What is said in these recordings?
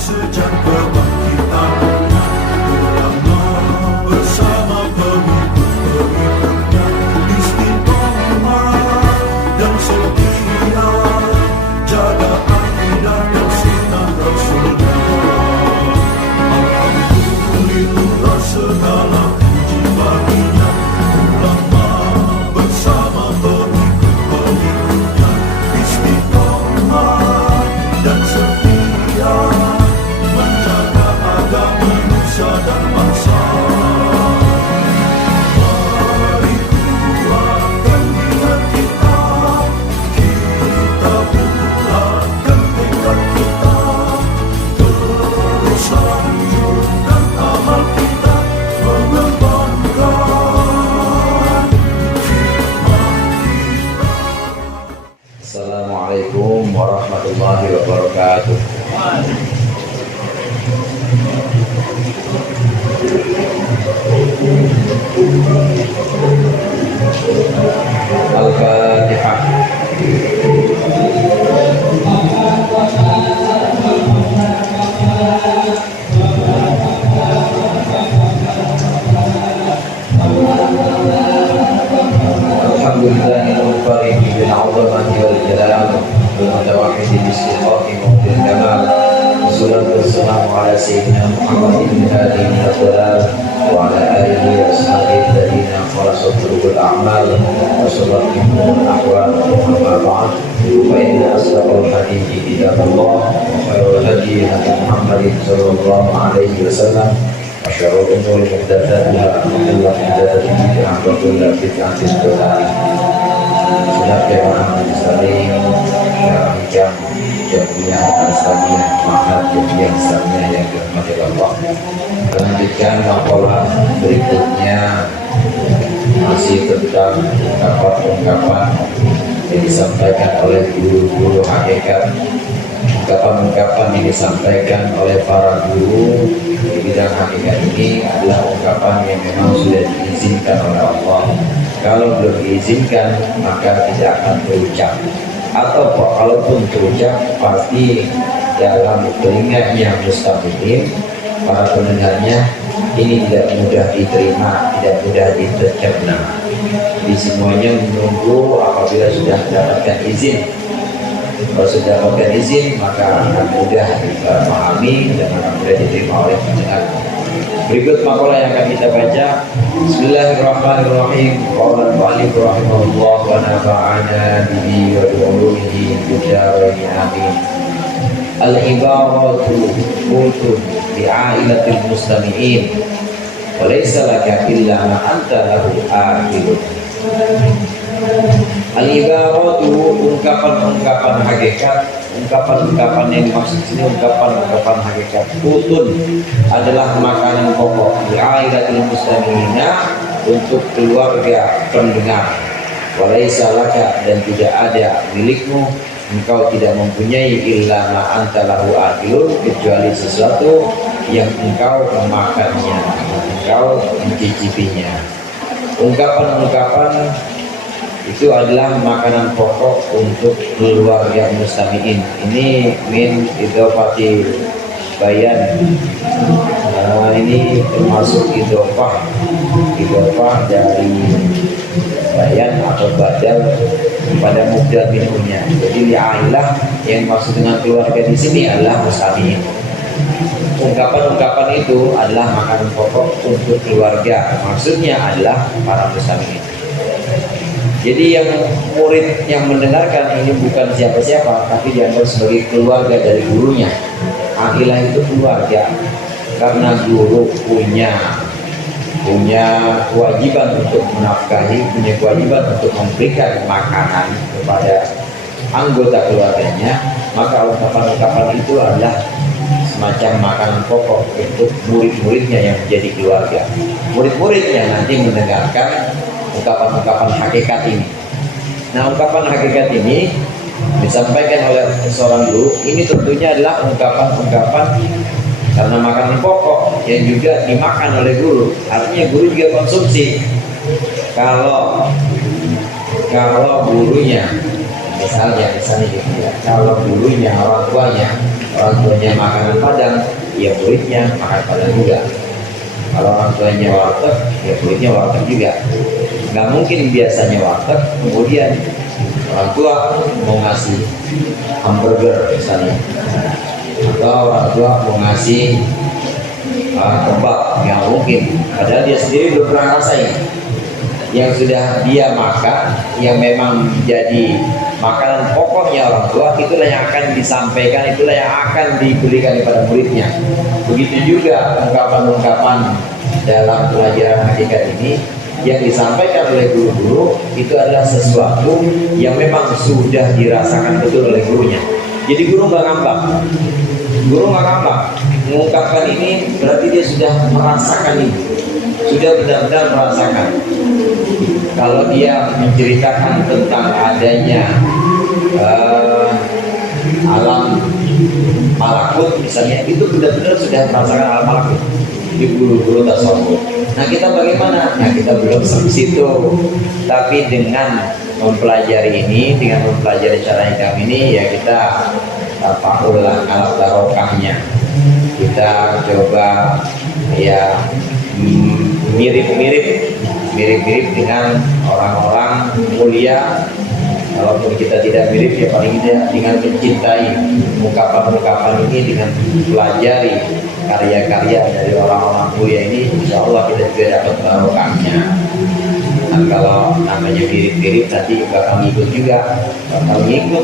sejak kebangkitan ulama bersama pengikut-pengikutnya istiqomah dan setia jaga akidah dan sunnah Rasulullah. Alhamdulillah segala puji baginya ulama bersama pengikut-pengikutnya istiqomah dan setia menjaga agama nusa dan bangsa. Mari kuatkan niat kita, kita bulatkan tekad kita, terus lanjutkan amal kita, mengembangkan hikmah kita. Assalamualaikum warahmatullahi wabarakatuh. Al-Fatihah. Alhamdulillahil munfarid bil 'azamati wal jalal wal mutawahhid bis sifati wal kamal. Wassalatu wassalamu ala sayyidina Muhammadin hadi al-dalal wa ala alihi wa ashabihi alladhina khalasat qulubul a'mal wa sallallahu ahwal amma ba'd. Fa inna asdaqal hadithi kitabullah wa khairul hadi hadi Muhammadin sallallahu alaihi wasallam. Asyarul umur muhdatsatuha wa kullu muhdatsatin bid'ah wa kullu bid'atin dhalalah. Sudah kepada Muslim yang jamiah Islamiyah Ma'had Jamiah Islamiyah yang dirahmati Allah. Lanjutkan makalah berikutnya masih tentang ungkapan-ungkapan yang disampaikan oleh guru-guru hakikat. Ungkapan-ungkapan yang disampaikan oleh para guru di bidang hakikat ini adalah ungkapan yang memang sudah diizinkan oleh Allah. Kalau belum diizinkan maka tidak akan terucap, atau kalaupun terucap pasti dalam telinganya mustaqim para pendengarnya ini tidak mudah diterima, tidak mudah dicerna. Jadi semuanya menunggu apabila sudah mendapatkan izin. Kalau sudah mendapatkan izin maka akan mudah dipahami dan akan mudah diterima oleh pendengar. Berikut makalah yang akan kita baca. Bismillahirrahmanirrahim. Qala al-mu'allif rahimahullah wa nafa'ana bihi wa bi'ulumihi fid dharain amin. Al-ibaratu qultu bi'ailatil mustami'in wa laysa laka illa ma anta lahu aqilun. Al-ibaratu ungkapan-ungkapan hakikat, ungkapan-ungkapan yang dimaksud sini ungkapan-ungkapan hakikat. Utun adalah makanan pokok li'ailatil mustamina untuk keluarga pendengar. Walaysa laka dan tidak ada milikmu, engkau tidak mempunyai illa ma anta lahu aqilun kecuali sesuatu yang engkau memakannya, engkau mencicipinya. Ungkapan-ungkapan itu adalah makanan pokok untuk keluarga mustami'in. Ini min idhofati bayan. Ini termasuk idhofah dari bayan atau badal pada mubdal minhunya. Jadi li'ailah yang maksud dengan keluarga di sini adalah mustami'in. Ungkapan-ungkapan itu adalah makanan pokok untuk keluarga. Maksudnya adalah para mustami'in. Jadi yang murid yang mendengarkan ini bukan siapa-siapa, tapi dianggap sebagai keluarga dari gurunya. Aqilah itu keluarga, karena guru punya kewajiban untuk menafkahi, punya kewajiban untuk memberikan makanan kepada anggota keluarganya. Maka ungkapan-ungkapan itu adalah semacam makanan pokok untuk murid-muridnya yang menjadi keluarga. Murid-muridnya nanti mendengarkan ungkapan-ungkapan hakikat ini. Nah, ungkapan hakikat ini disampaikan oleh seorang guru. Ini tentunya adalah ungkapan-ungkapan karena makanan pokok yang juga dimakan oleh guru. Artinya guru juga konsumsi. Kalau gurunya Misalnya gitu ya, kalau dulunya orang tuanya makanan Padang, ya muridnya makan Padang juga. Kalau orang tuanya warteg, ya muridnya warteg juga. Nggak mungkin biasanya warteg, kemudian orang tua mau ngasih hamburger misalnya, atau orang tua mau ngasih kebab, nggak mungkin. Padahal dia sendiri belum pernah rasain. Yang sudah dia makan, yang memang jadi makanan pokoknya orang tua, itulah yang akan disampaikan, itulah yang akan diberikan kepada muridnya. Begitu juga ungkapan-ungkapan dalam pelajaran hakikat ini yang disampaikan oleh guru-guru, itu adalah sesuatu yang memang sudah dirasakan betul oleh gurunya. Jadi guru nggak ngambak, mengungkapkan ini berarti dia sudah merasakan ini, sudah benar-benar merasakan. Kalau dia menceritakan tentang adanya alam malakut misalnya, itu benar-benar sudah merasakan alam malakut di guru-guru tasawuf. Nah kita bagaimana? Nah kita belum sampai situ, tapi dengan mempelajari ini, dengan mempelajari cara hikam ini, ya kita ulang alat barokahnya. Kita coba ya mirip-mirip dengan orang-orang mulia. Walaupun kita tidak mirip, ya paling tidak dengan mencintai ungkapan-ungkapan ini, dengan pelajari karya-karya dari orang-orang mulia ini, insya Allah kita juga dapat barokahnya. Dan kalau namanya mirip-mirip, nanti bakal ngikut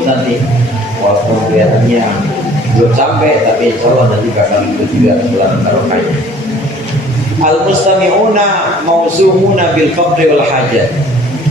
nanti, walaupun kelihatannya belum sampai, tapi insya Allah nanti bakal ngikut juga kebetulan barokahnya. Al-mustami'una mawzumuna bil faqri wal hajat.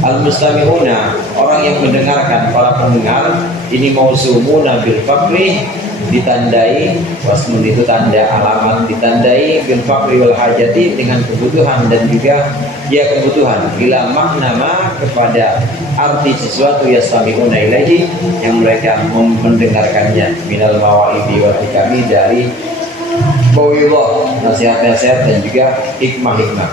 Al-mustami'una, orang yang mendengarkan, para pendengar ini mawzumuna bil faqri, ditandai, wasmun itu tanda alamat, ditandai bil faqri wal hajati, dengan kebutuhan dan juga ya kebutuhan, bila makna kepada arti sesuatu yastami'una ilaihi, yang mereka mendengarkannya, minal mawa'idi wal hikami, dari bawillah, nasihat-nasihat dan juga hikmah-hikmah.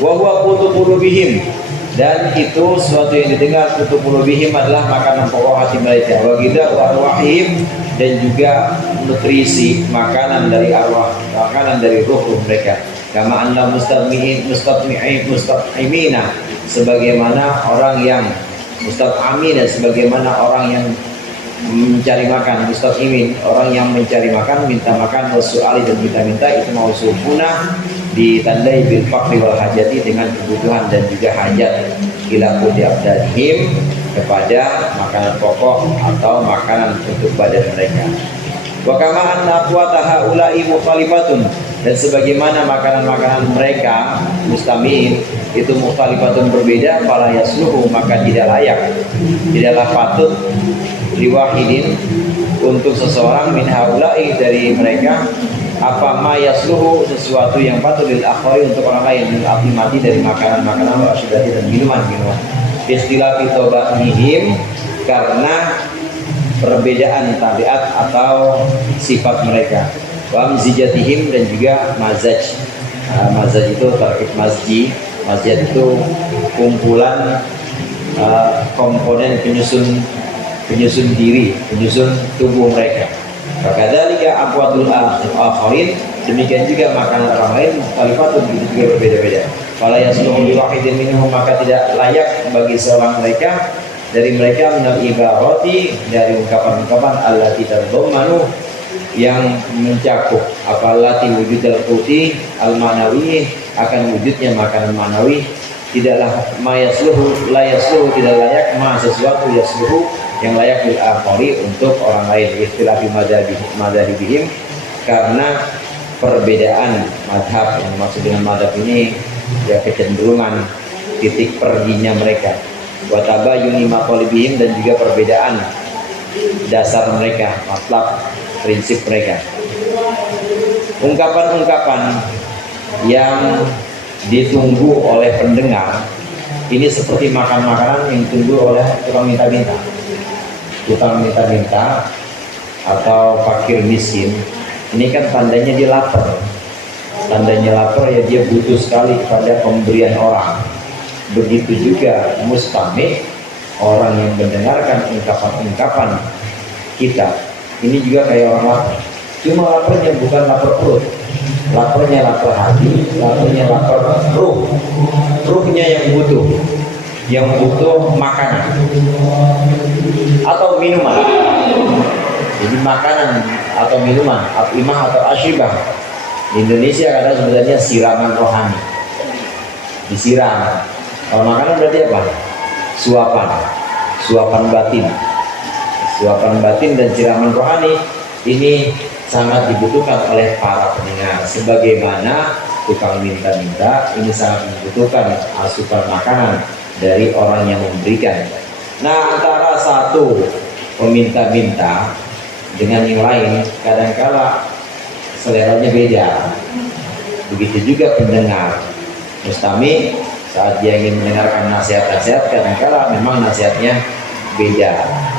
Wa huwa qutu qulubihim, dan itu sesuatu yang didengar, qutu qulubihim adalah makanan pokok hati mereka, wa ghidha arwahihim, dan juga nutrisi, makanan dari arwah, makanan dari ruh mereka. Kama anna mustaqimina, sebagaimana orang yang mustaqimina, sebagaimana orang yang mencari makan, mustaqimin, orang yang mencari makan, minta makan, wasu'ali, dan minta-minta, itu mausufuna, ditandai bil faqri wal hajati, dengan kebutuhan dan juga hajat, ila qudi abdadihim, kepada makanan pokok atau makanan untuk badan mereka. Wa kama anna aqwata haula'i mukhalifatun, dan sebagaimana makanan-makanan mereka mustamin itu mukhalifatun, berbeda, fala yasluhu, maka tidak layak, tidaklah patut liwahidin, untuk seseorang, min haula'i, dari mereka, apa ma yasluhu, sesuatu yang patut lil akhari, untuk orang lain, lil atimati, dari makanan-makanan, wa asyidati, dan minuman-minuman, istilah fitobatihim, karena perbedaan tabiat atau sifat mereka, wa mzijatihim, dan juga mazaj. Mazaj itu tarkib mazji, mazjad itu kumpulan komponen penyusun diri, penyusun tubuh mereka. Kadzalika aqwatul akharin, demikian juga makanan orang lain, mukhalifatun, itu juga berbeda-beda. Fala yasluhu li wahidin minhum, maka tidak layak bagi seorang mereka, dari mereka, minal ibarati, dari ungkapan-ungkapan allati tadhammanu, yang mencakup apalati wujudal quti al manawi, akan wujudnya makanan manawi, tidaklah mayasluhu, layasluhu, tidak layak, ma sesuatu yasluhu, yang layak bil akhari, untuk orang lain, istilah madzhabihim, karena perbedaan madhab. Yang maksud dengan madhab ini ya kecenderungan, titik perginya mereka, wa tabayyuni maqalibihim, dan juga perbedaan dasar mereka, matlab, prinsip mereka. Ungkapan-ungkapan yang ditunggu oleh pendengar ini seperti makan-makanan yang ditunggu oleh tukang minta-minta. Tukang minta-minta atau fakir miskin, ini kan tandanya dia lapar. Tandanya lapar, ya dia butuh sekali kepada pemberian orang. Begitu juga mustami, orang yang mendengarkan ungkapan-ungkapan kita ini juga kayak orang lapar. Cuma laparnya bukan lapar perut, laparnya lapar hati, laparnya lapar ruh. Ruhnya yang butuh makanan atau minuman. Jadi makanan atau minuman, imah atau asyibah. Di Indonesia kadang sebenarnya siraman rohani, disiram. Kalau makanan berarti apa? Suapan batin. Suapan batin dan siraman rohani ini sangat dibutuhkan oleh para pendengar. Sebagaimana tukang minta-minta ini sangat membutuhkan asupan makanan dari orang yang memberikan. Nah, antara satu peminta-minta dengan yang lain kadangkala seleranya beda. Begitu juga pendengar. Mustami saat dia ingin mendengarkan nasihat-nasihat kadangkala memang nasihatnya beda.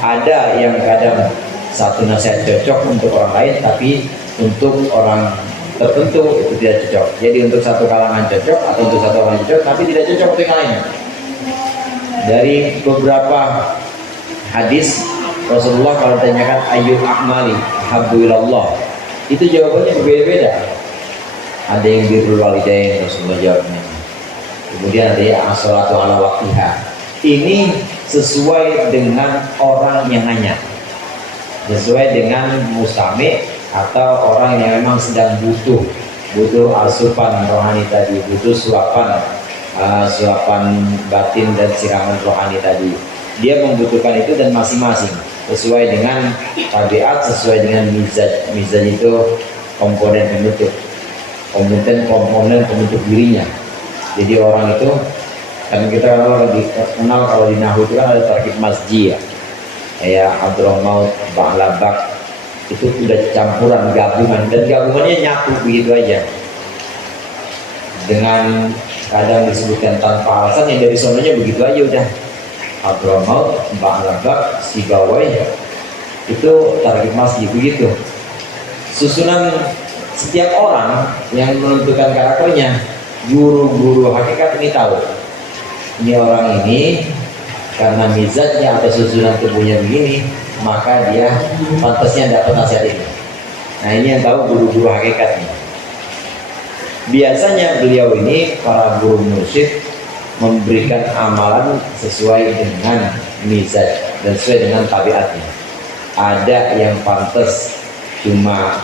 Ada yang kadang satu nasihat cocok untuk orang lain, tapi untuk orang tertentu itu tidak cocok. Jadi untuk satu kalangan cocok atau untuk satu orang cocok, tapi tidak cocok untuk yang lain. Dari beberapa hadis Rasulullah kalau ditanyakan ayyul a'mali habbu ilallah, itu jawabannya berbeda-beda. Ada yang birrul walidain, Rasulullah jawabnya. Kemudian ada yang as-shalatu ala waqtiha. Ini sesuai dengan orang yang nanya, sesuai dengan mustami atau orang yang memang sedang butuh asupan rohani tadi, butuh suapan batin dan siraman rohani tadi. Dia membutuhkan itu dan masing-masing sesuai dengan tabiat, sesuai dengan mizaj itu komponen pembentuk dirinya. Jadi orang itu kan kita kenal kalau di Nahwu itu kan ada tarkib masji ya. Kayak Abdurrahman Ba'labak itu udah campuran gabungan, dan gabungannya nyatu begitu aja. Dengan kadang disebutkan tanpa alasan, yang dari sononya begitu aja udah. Abdurrahman Ba'labak Sibawai itu tarkib masji begitu. Susunan setiap orang yang menentukan karakternya, guru-guru hakikat ini tahu. Ini orang ini karena mizatnya atau susunan tubuhnya begini, maka dia pantasnya dapat nasihat ini. Nah, ini yang tahu guru-guru hakikatnya. Biasanya beliau ini, para guru mursyid, memberikan amalan sesuai dengan mizat dan sesuai dengan tabiatnya. Ada yang pantas cuma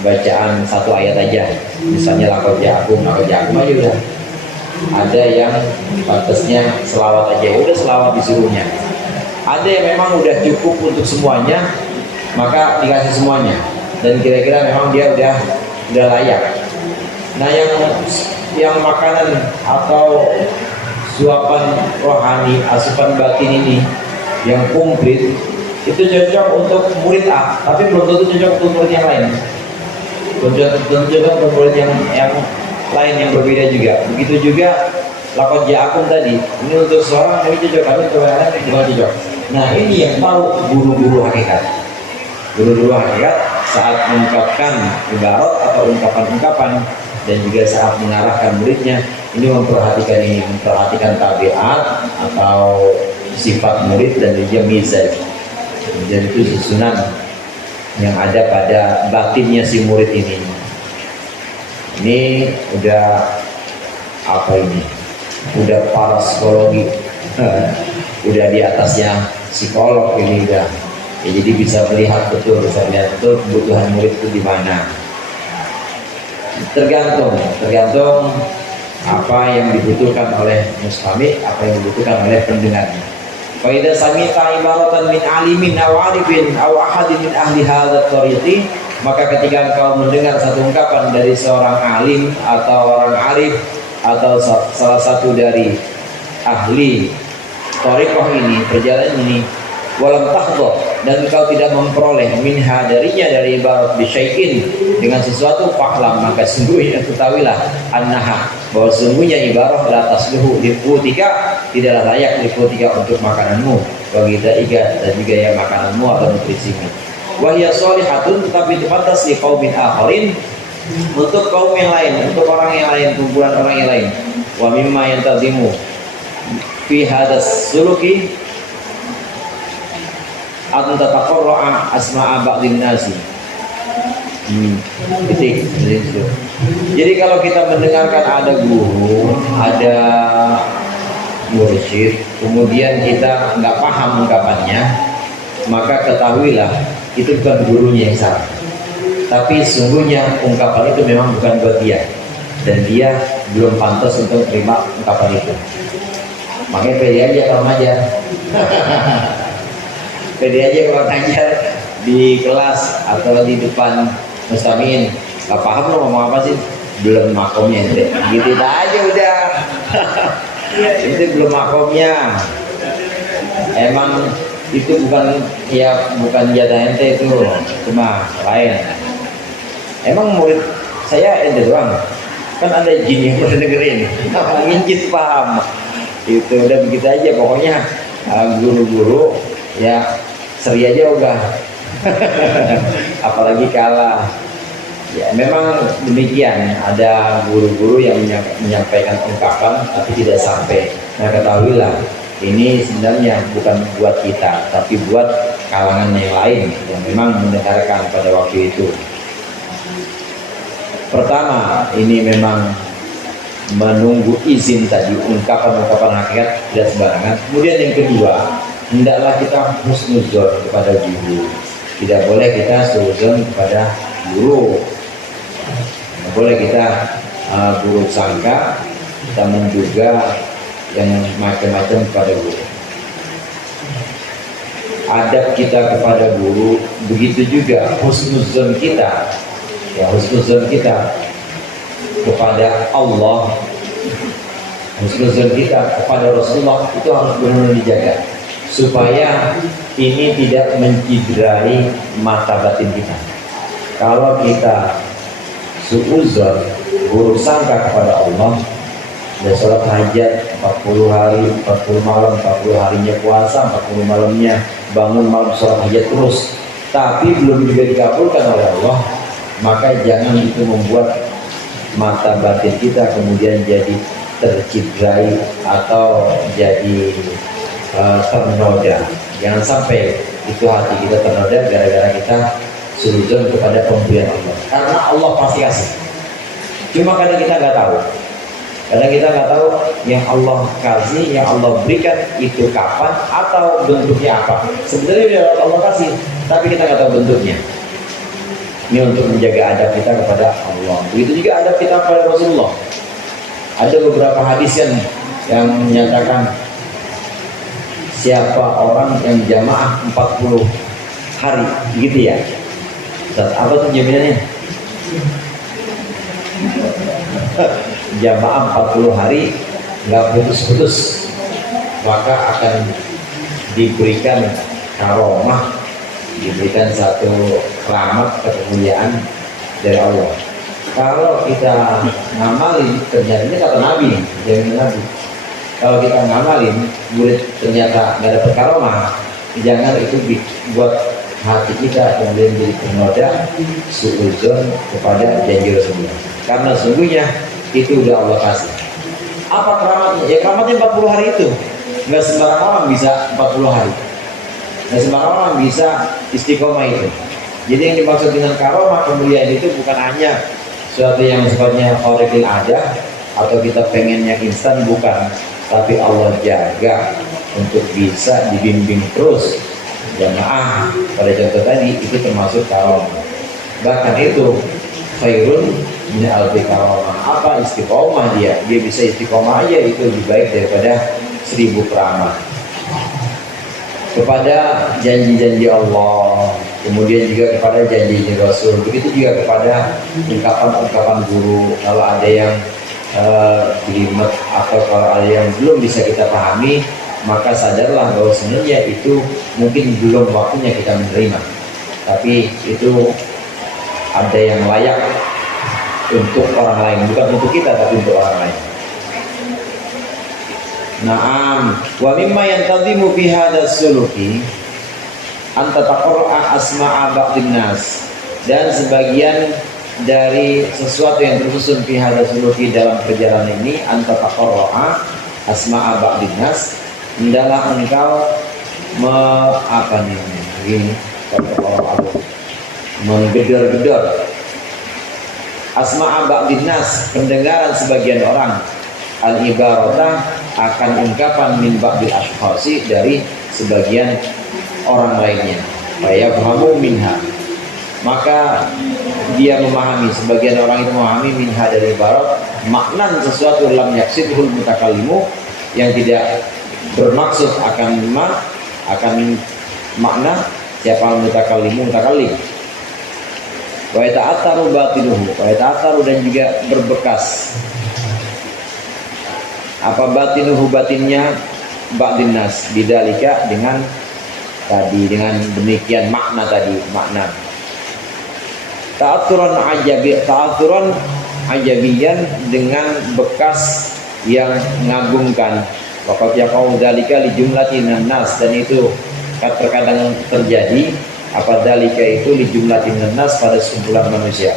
bacaan satu ayat aja, misalnya laqad ja'akum aja udah. Ada yang pantasnya selawat aja, udah selawat disuruhnya. Ada yang memang udah cukup untuk semuanya, maka dikasih semuanya, dan kira-kira memang dia udah layak. Nah, yang makanan atau suapan rohani, asupan batin ini yang komplit, itu cocok untuk murid A, tapi belum tentu cocok untuk murid yang lain. Belum tentu cocok untuk murid yang lain yang berbeda juga. Begitu juga laqad ja'akum tadi, ini untuk seorang ini cocok, tapi untuk yang lain tidak cocok. Nah, ini yang tahu guru-guru hakikat. Guru-guru hakikat saat mengungkapkan ibarat atau ungkapan-ungkapan, dan juga saat mengarahkan muridnya, ini memperhatikan tabiat atau sifat murid dan juga mizaj. Dan itu susunan yang ada pada batinnya si murid ini. Ini udah apa ini? Udah parapsikologi, udah di atasnya psikolog ini udah. Ya, jadi bisa melihat betul kebutuhan murid itu di mana. Tergantung apa yang dibutuhkan oleh mustami', apa yang dibutuhkan oleh pendengarnya. Fa idza sami'ta ibaratan min alimin aw 'arifin aw ahadin min ahli hadzal tariqi, maka ketika engkau mendengar satu ungkapan dari seorang alim atau orang arif atau salah satu dari ahli thariqah ini, perjalanan ini, walam tahdha, dan engkau tidak memperoleh minha darinya, dari ibarat bisyai'in, dengan sesuatu, fa'lam, maka sungguhnya ketahuilah annaha, bahwa sungguhnya ibarat la tasluhu liqutika, tidaklah layak liqutika untuk makananmu, bagi ghidhaika, dan juga ya makananmu atau nutrisimu. Wa hiya shalihatun, tetapi pantas li qaumin akharin, untuk kaum yang lain, untuk orang yang lain, kumpulan orang yang lain. Wa mimma yantazimu, fi hadas suluki an tataqarra'a asma'a ba'dhin nasi. Titik. Jadi kalau kita mendengarkan ada guru, ada mursyid, kemudian kita nggak paham ungkapannya, maka ketahuilah itu bukan gurunya yang salah, tapi sungguhnya ungkapan itu memang bukan buat dia, dan dia belum pantas untuk terima ungkapan itu. Makanya pede aja kalau ngajar. Pede aja kalau ngajar di kelas atau di depan mustamiin. Gak paham lo ngomong apa sih? Belum makomnya ente. Gitu aja udah. Itu belum makomnya. Emang itu bukan jatah ente itu, cuma lain. Emang murid saya ente doang. Kan ada jin yang udah dengerin. Ngintip paham. Itu udah begitu aja pokoknya. Guru-guru ya seri aja udah. Apalagi kalah. Ya memang demikian, ada guru-guru yang menyampaikan ungkapan tapi tidak sampai. Nah ketahuilah ini sebenarnya bukan buat kita, tapi buat kalangan yang lain yang memang mendengarkan pada waktu itu. Pertama, ini memang menunggu izin tadi, ungkapan-ungkapan hakikat tidak sembarangan. Kemudian yang kedua, hendaklah kita husnuzon kepada guru. Tidak boleh kita suuzon kepada guru. Tidak boleh kita buruk sangka, kita menduga yang macam-macam kepada guru. Adab kita kepada guru, begitu juga husnuzon kita. Ya, husnuzon kita kepada Allah, husnuzon kita kepada Rasulullah itu harus benar-benar dijaga supaya ini tidak mencederai mata batin kita. Kalau kita suuzon, buruk sangka kepada Allah, dan sholat hajat 40 hari, 40 malam, 40 harinya puasa, 40 malamnya bangun malam sholat hajat terus, tapi belum juga dikabulkan oleh Allah, maka jangan itu membuat mata batin kita kemudian jadi tercederai atau jadi ternoda. Jangan sampai itu hati kita ternoda gara-gara kita suuzon kepada pemberian Allah, karena Allah pasti kasih. Cuma kadang kita nggak tahu. Kadang kita nggak tahu yang Allah kasih, yang Allah berikan itu kapan atau bentuknya apa. Sebenarnya Allah kasih, tapi kita nggak tahu bentuknya. Ini untuk menjaga adab kita kepada Allah. Begitu juga adab kita kepada Rasulullah. Ada beberapa hadis yang menyatakan siapa orang yang jamaah 40 hari, gitu ya. Apa tuh jaminannya? Jamaah 40 hari nggak putus-putus, maka akan diberikan karomah, diberikan satu keramat kemuliaan dari Allah. Kalau kita ngamalin, ternyata ini kata Nabi, jaminan Nabi. Kalau kita ngamalin, murid ternyata nggak dapat karomah, jangan itu buat hati kita kemudian jadi ternoda suuzon kepada janji Rasulullah. Karena sungguhnya itu udah Allah kasih. Apa keramatnya? Ya keramatnya 40 hari itu. Nggak sembarang orang bisa 40 hari. Nggak sembarang orang bisa istiqomah itu. Jadi yang dimaksud dengan karomah kemuliaan itu bukan hanya sesuatu yang sifatnya khariqil ada atau kita pengen yang instan, bukan. Tapi Allah jaga untuk bisa dibimbing terus. Jamaah pada contoh tadi itu termasuk karomah. Bahkan itu khairun min alfi karomah. Apa istiqomah dia bisa istiqomah aja, itu lebih baik daripada 1000 keramat. Kepada janji-janji Allah, kemudian juga kepada janji Rasul, begitu juga kepada ungkapan-ungkapan guru. Kalau ada yang jelimet atau kalau ada yang belum bisa kita pahami, maka sadarlah bahwa sebenarnya itu mungkin belum waktunya kita menerima, tapi itu ada yang layak untuk orang lain, bukan untuk kita tapi untuk orang lain. Naam, wa mimma yantazimu fi hadas suluki an tataqarra'a asma'a ba'dhin nas, dan sebagian dari sesuatu yang tersusun fi hadas suluki dalam perjalanan ini, an tataqarra'a asma'a ba'dhin nas, hendaklah engkau begini kalau menggedor-gedor asma'a ba'din nas, pendengaran sebagian orang, al-ibaratah akan ungkapan min ba'dil ashkhasi, dari sebagian orang lainnya. Fayafhamu minha, maka dia memahami, sebagian orang itu memahami minha dari ibarat, maknan sesuatu lam yaksidhul mutakallimu, yang tidak bermaksud akan makna siapa mutakallimu mutakallim. Wa yata'attaru batinuhu, wa yata'attaru, dan juga berbekas apa batinuhu, batinnya ba'din nas bidzalika, dengan tadi, dengan demikian makna tadi, makna ta'atturan ajabiyan, dengan bekas yang mengagumkan. Waqad yaqau dzalika li jumlatin nas, dan itu terkadang terjadi apa dzalika itu li jumlatin nas, pada sekumpulan manusia.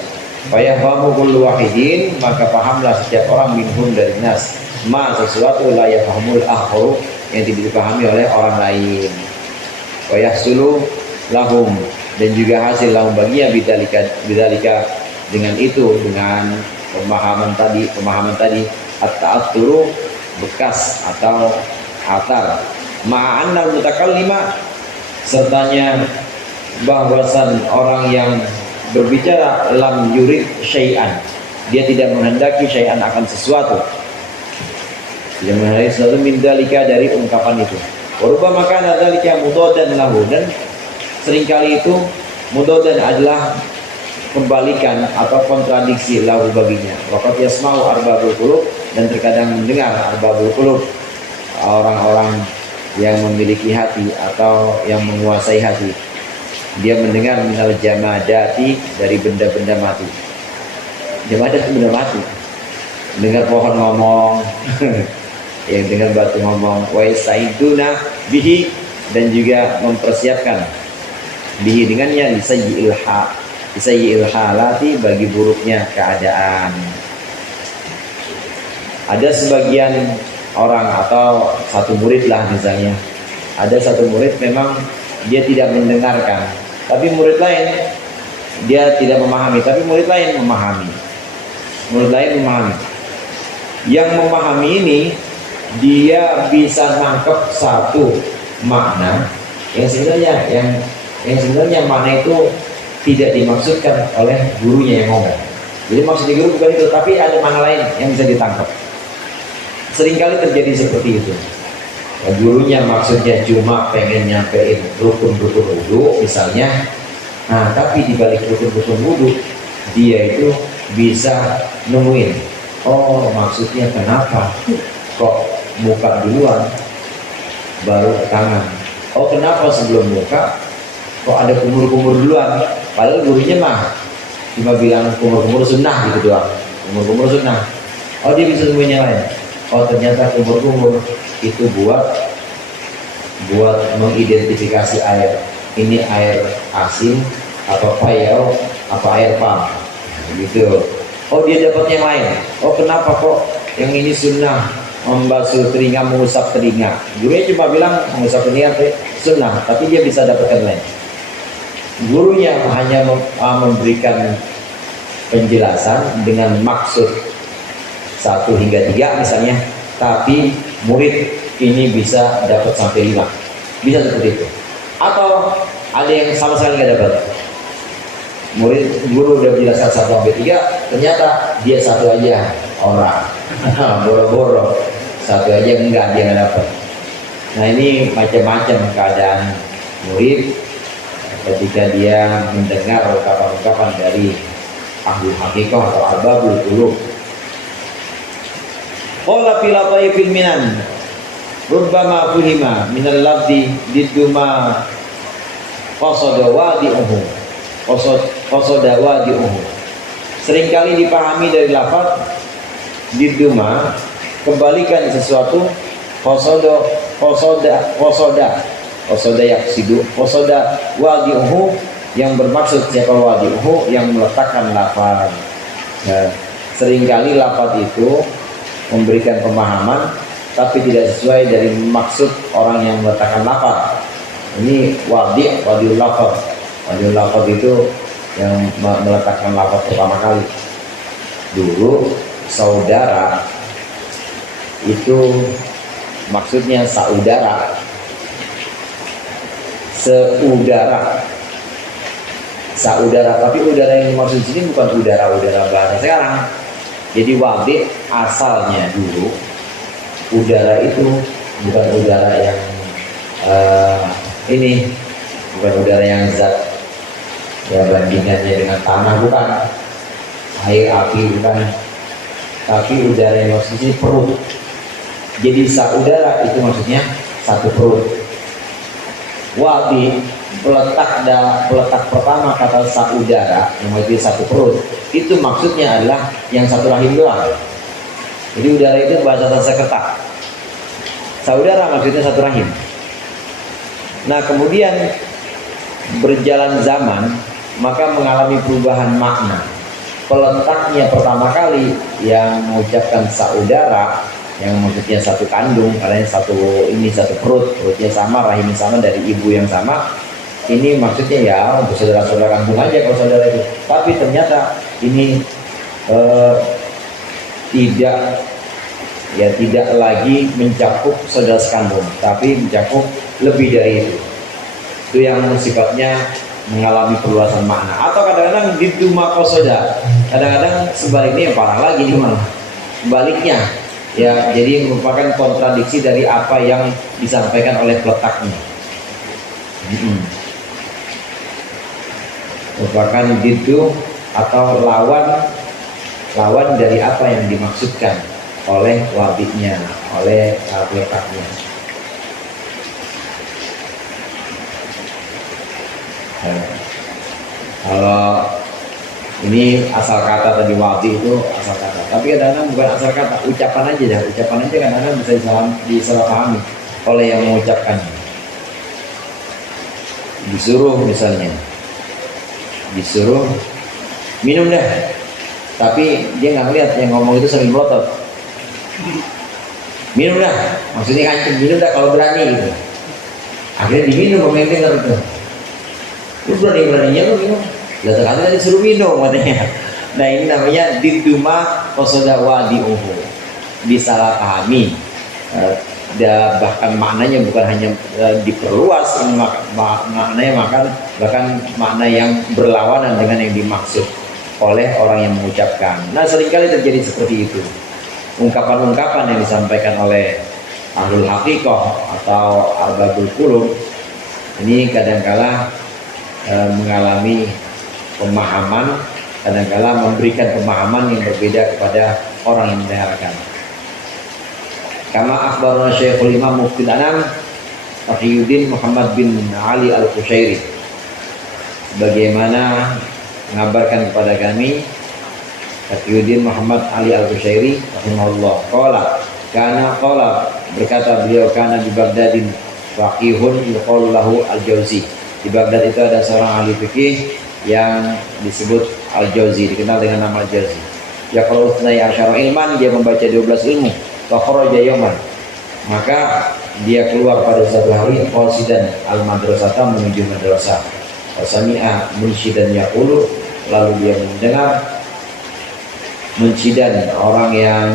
Fayahfamu kullu wahidin, maka pahamlah setiap orang minhum dari nas ma sesuatu la yafhamul akharu, yang tidak dipahami oleh orang lain. Wa yahsulu lahum, dan juga hasil lahum baginya bidzalika dengan itu, dengan pemahaman tadi at-ta'atturu, bekas atau atar, ma'annal mutakallima, sertanya bahwasan orang yang berbicara lam yurid syai'an, dia tidak menghendaki syai'an akan sesuatu, tidak menghendaki sesuatu min dzalika, dari ungkapan itu. Warubama kana dzalika mudadan lahu, dan seringkali itu mudadan adalah kebalikan atau kontradiksi lahu baginya. Waqad yasma'u arbabul qulub, dan terkadang mendengar arbabul qulub, orang-orang yang memiliki hati atau yang menguasai hati, dia mendengar minal jamadati, dari benda-benda mati. Jamadat itu benda mati. Dengar pohon ngomong, yang dengar batu ngomong. Wa yasaiduna bihi, dan juga mempersiapkan bihi dengannya lisayyi'il halati, bagi buruknya keadaan. Ada sebagian orang atau satu murid lah misalnya, ada satu murid memang dia tidak mendengarkan, tapi murid lain dia tidak memahami, tapi murid lain memahami. Yang memahami ini dia bisa nangkep satu makna yang sebenarnya makna itu tidak dimaksudkan oleh gurunya yang ngomong. Jadi maksudnya guru bukan itu, tapi ada makna lain yang bisa ditangkap. Seringkali terjadi seperti itu. Gurunya maksudnya cuma pengen nyampein rukun-rukun wudu misalnya. Nah, tapi di balik rukun-rukun wudu dia itu bisa nemuin, oh maksudnya kenapa kok muka duluan baru ke tangan. Oh kenapa sebelum muka kok ada kumur-kumur duluan. Padahal gurunya mah cuma bilang kumur-kumur sunnah gitu doang. Kumur-kumur sunnah. Oh dia bisa nemuin yang lain. Oh ternyata kumur-kumur itu buat mengidentifikasi air. Ini air asin atau payau apa air pam gitu. Oh dia dapat yang lain. Oh kenapa kok yang ini sunnah membasuh telinga, mengusap telinga. Gurunya cuma bilang mengusap telinga sunnah, tapi dia bisa dapatkan lain. Gurunya hanya memberikan penjelasan dengan maksud 1 hingga 3 misalnya, tapi murid ini bisa dapat sampai 5, bisa seperti itu. Atau ada yang sama sekali nggak dapat. Guru udah menjelaskan 1 sampai 3, ternyata dia 1 aja orang, boro-boro 1 aja enggak, dia nggak dapat. Nah ini macam-macam keadaan murid ketika dia mendengar ungkapan-ungkapan dari ahli hakikah atau arbabul qulub. Qala fil latifil minan rubbama fuhima minal lafzi didduma qasada wadi'uhu. Seringkali dipahami dari lafaz didduma, kebalikan sesuatu, qasada yaksidu, qasada wadi'uhu, yang bermaksud siapa wadi'uhu, yang meletakkan lafaz. Nah, seringkali lafaz itu memberikan pemahaman tapi tidak sesuai dari maksud orang yang meletakkan lafaz. Ini wadiul lafaz. Wadiul lafaz itu yang meletakkan lafaz pertama kali. Dulu saudara itu maksudnya saudara, saudara, tapi udara yang dimaksud sini bukan udara bahasa sekarang. Jadi wadi asalnya dulu udara itu bukan udara yang ini, bukan udara yang zat ya bandingannya dengan tanah, bukan air, api, bukan, tapi udara yang maksudnya perut. Jadi saudara itu maksudnya satu perut. Wadi peletak pertama kata saudara yang maksudnya satu perut itu maksudnya adalah yang satu rahim doang. Jadi udara itu bahasa Sanskerta. Saudara maksudnya satu rahim. Nah kemudian berjalan zaman maka mengalami perubahan makna. Peletaknya pertama kali yang mengucapkan saudara yang maksudnya satu kandung, karena satu perutnya sama, rahimnya sama, dari ibu yang sama. Ini maksudnya ya untuk saudara-saudara kandung aja kalau saudara itu. Tapi ternyata ini tidak lagi mencakup saudara sekandung, tapi mencakup lebih dari itu. Itu yang sifatnya mengalami perluasan makna. Atau kadang-kadang di makosoda, kadang-kadang sebaliknya yang parah lagi di mana? Sebaliknya, ya jadi merupakan kontradiksi dari apa yang disampaikan oleh peletaknya. Merupakan gitu atau lawan dari apa yang dimaksudkan oleh wadinya, oleh peletaknya. Kalau ini asal kata tadi wadi itu asal kata, tapi kadang-kadang bukan asal kata, ucapan aja kadang-kadang bisa disalahpahami oleh yang mengucapkan. Disuruh minum dah, tapi dia nggak melihat yang ngomong itu sambil melotot. Minum dah, maksudnya kancing, minum dah kalau berani gitu. Akhirnya diminum, pemain dengar itu. Lu berani-beraninya lu minum. Lah terkadang tadi suruh minum katanya. Nah ini namanya diduma kosoda wadi'uhu, disalahpahami. Bahkan maknanya bukan hanya diperluas, maknanya bahkan makna yang berlawanan dengan yang dimaksud oleh orang yang mengucapkan. Nah seringkali terjadi seperti itu. Ungkapan-ungkapan yang disampaikan oleh ahlul haqiqah atau arbabul qulub ini kadangkala mengalami pemahaman, kadangkala memberikan pemahaman yang berbeda kepada orang yang mendengarkan. Kama akhbarana Syekhul Imam Mufti Anam Taqiyuddin Muhammad bin Ali Al-Qushairi, bagaimana mengabarkan kepada kami Taqiyuddin Muhammad Ali Al-Qushairi rahimahullah, qala berkata beliau, kana di Baghdadin faqihun yuqalu lahu Al-Jauzi. Di Baghdad itu ada seorang ahli fikih yang disebut Al-Jauzi, dikenal dengan nama Al-Jauzi. Ya kalau tnai asyara ilman, dia membaca 12 ilmu. Wa kharaja yawman, maka dia keluar pada suatu hari qasidan al-madrasata, menuju madrasah. Wa sami'a munsyidan yaqulu, lalu dia mendengar munsyidan, orang yang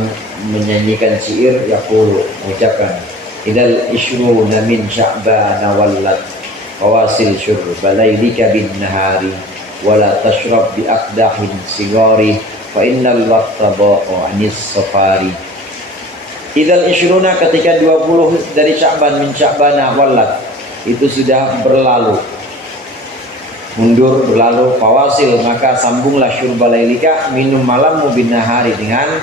menyanyikan syair, yaqulu, mengucapkan idal ishruna min sya'ban wallat qawasil syurba laylika bin nahari wala tashrab bi aqdahin sigari fa innal waqta baqa anis safari. Idal ishruna, ketika 20 dari Sya'ban, min Sya'bana wallat, itu sudah berlalu, mundur berlalu, fawasil, maka sambunglah syurba laylika, minum malammu bin nahari, dengan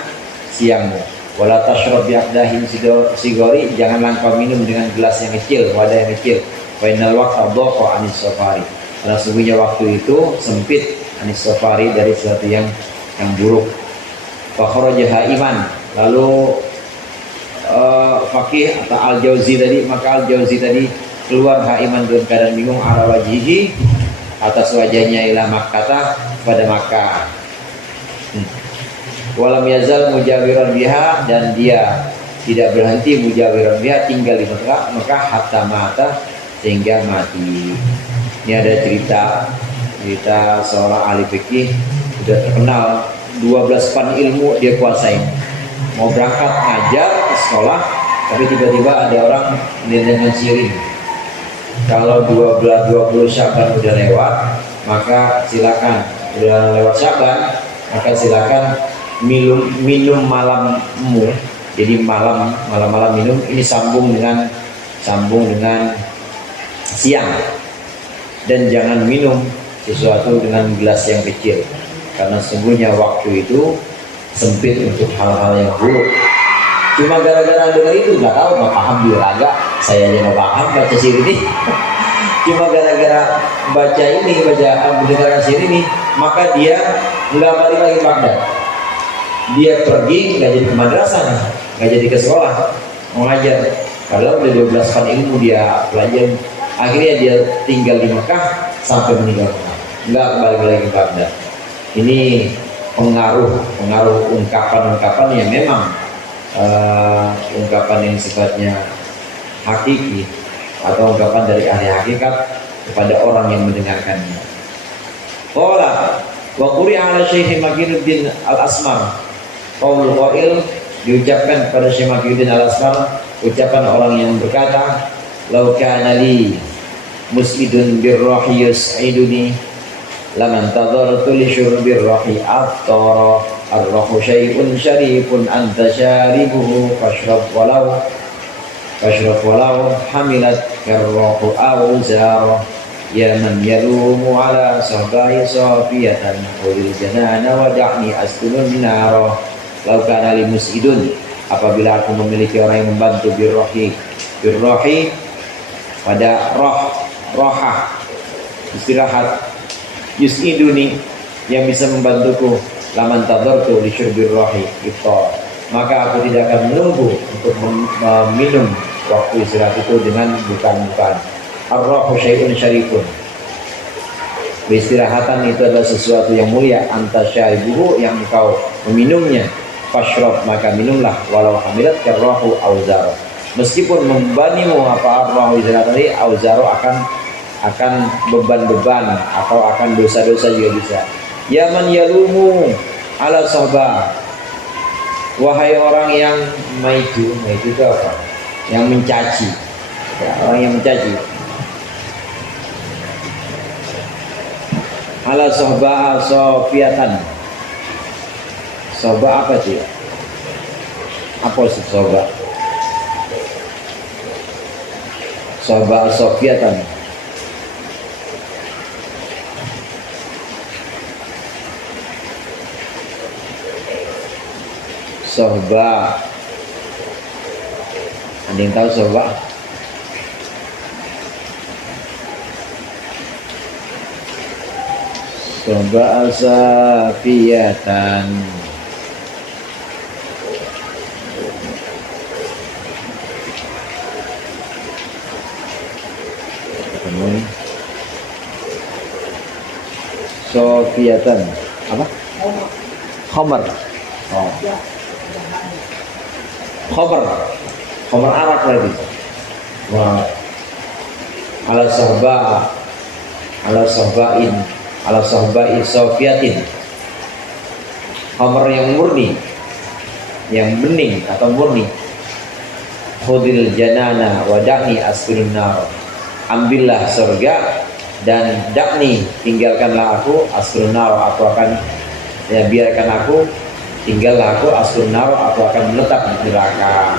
siangmu. Wala tashrab bi aqdahin sigari, janganlah engkau minum dengan gelas yang kecil, wadah yang kecil. Wa innal waqta dhaqa anis safari, karena sesungguhnya waktu itu sempit, anis safari, dari sesuatu yang buruk. Fa kharaja haiman, lalu Fakih atau Al-Jauzi tadi, maka Al-Jauzi tadi keluar haiman dalam keadaan bingung, ala wajihi, atas wajahnya, ila Makkah, pada Makkah. Walam yazal mujawiran biha, dan dia tidak berhenti mujawiran biha, tinggal di Mekah hatta mata, sehingga mati. Ini ada cerita seorang ahli fikih sudah terkenal, 12 fan ilmu dia kuasai. Mau berangkat ngajar ke sekolah, tapi tiba-tiba ada orang dengan syirik. Kalau 20 Syaban udah lewat, maka silakan. Udah lewat Syaban, maka silakan minum malammu. Jadi malam minum ini sambung dengan siang. Dan jangan minum sesuatu dengan gelas yang kecil, karena sesungguhnya waktu itu sempit untuk hal-hal yang buruk. Cuma gara-gara dengar itu, nggak tahu, nggak paham juga agak, saya aja nggak paham baca sihir ini. Cuma gara-gara baca mendengarkan sihir ini, maka dia nggak balik lagi ke Baghdad. Dia pergi, nggak jadi ke madrasah, nggak jadi ke sekolah mengajar. Padahal udah 12 tahun ilmu dia pelajari. Akhirnya dia tinggal di Mekah sampai meninggal, nggak balik lagi ke Baghdad. Ini pengaruh ungkapan yang memang ungkapan yang sifatnya hakiki, atau ungkapan dari ahli hakikat kepada orang yang mendengarkannya. Qala wa quri'a ala Syekh Makinuddin Al-Asmar. Qaulul qail, diucapkan pada Syekh Makinuddin Al-Asmar, ucapan orang yang berkata, "Lau kana li mus'idun birrahi yus'iduni laman tadartu li syurbir rahi aftara ar-rahu syai'un syarifun anta syaribuhu fashrab walau hamilat karrahu awzara ya man yalumu ala sahbai safiyatan qulil janana wada'ni astunun nara." Lau kana li mus'idun, apabila aku memiliki orang yang membantu birrahi pada rohah istirahat, yus'iduni, yang bisa membantuku, laman tadartu li syurbir rahi iftar, maka aku tidak akan menunggu untuk meminum waktu istirahat itu dengan bukan-bukan. Ar-rahu syai'un syarifun, istirahatan itu adalah sesuatu yang mulia. Anta syaribuhu, yang engkau meminumnya. Fashrab, maka minumlah. Walau hamilat karrahu auzaro, meskipun membanimu apa ar-rahu istirahat tadi, auzaro akan beban-beban atau akan dosa-dosa juga bisa. Ya man yalumu ala sahbah, wahai orang yang maidu itu apa? Yang mencaci, ya, orang yang mencaci. Ala sahbah sofiatan, sahbah apa sih? Apa sih sahbah? Sahbah sofiatan, sohbah. Ada yang tahu sohbah? Sohbah safiyatan, sofiyatan apa? Khamar. Oh. Khamar arak lagi. Wah. Ala sahba'i sofiatin. Khamar yang murni, yang bening atau murni. Khudil janana wa da'ni asfirun nar. Ambillah surga dan dakni, tinggalkanlah aku, asfirun nar, aku akan, ya, biarkan aku, tinggallah aku, asfirun nar, aku akan menetap di neraka.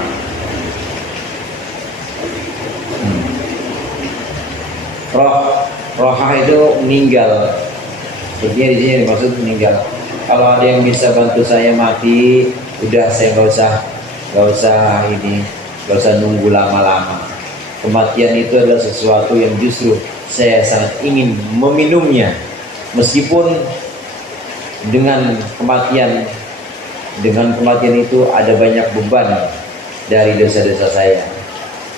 Rohah itu meninggal. Sebenarnya di sini dimaksud meninggal. Kalau ada yang bisa bantu saya mati, udah saya nggak usah nunggu lama-lama. Kematian itu adalah sesuatu yang justru saya sangat ingin meminumnya, meskipun dengan kematian itu ada banyak beban dari dosa-dosa saya.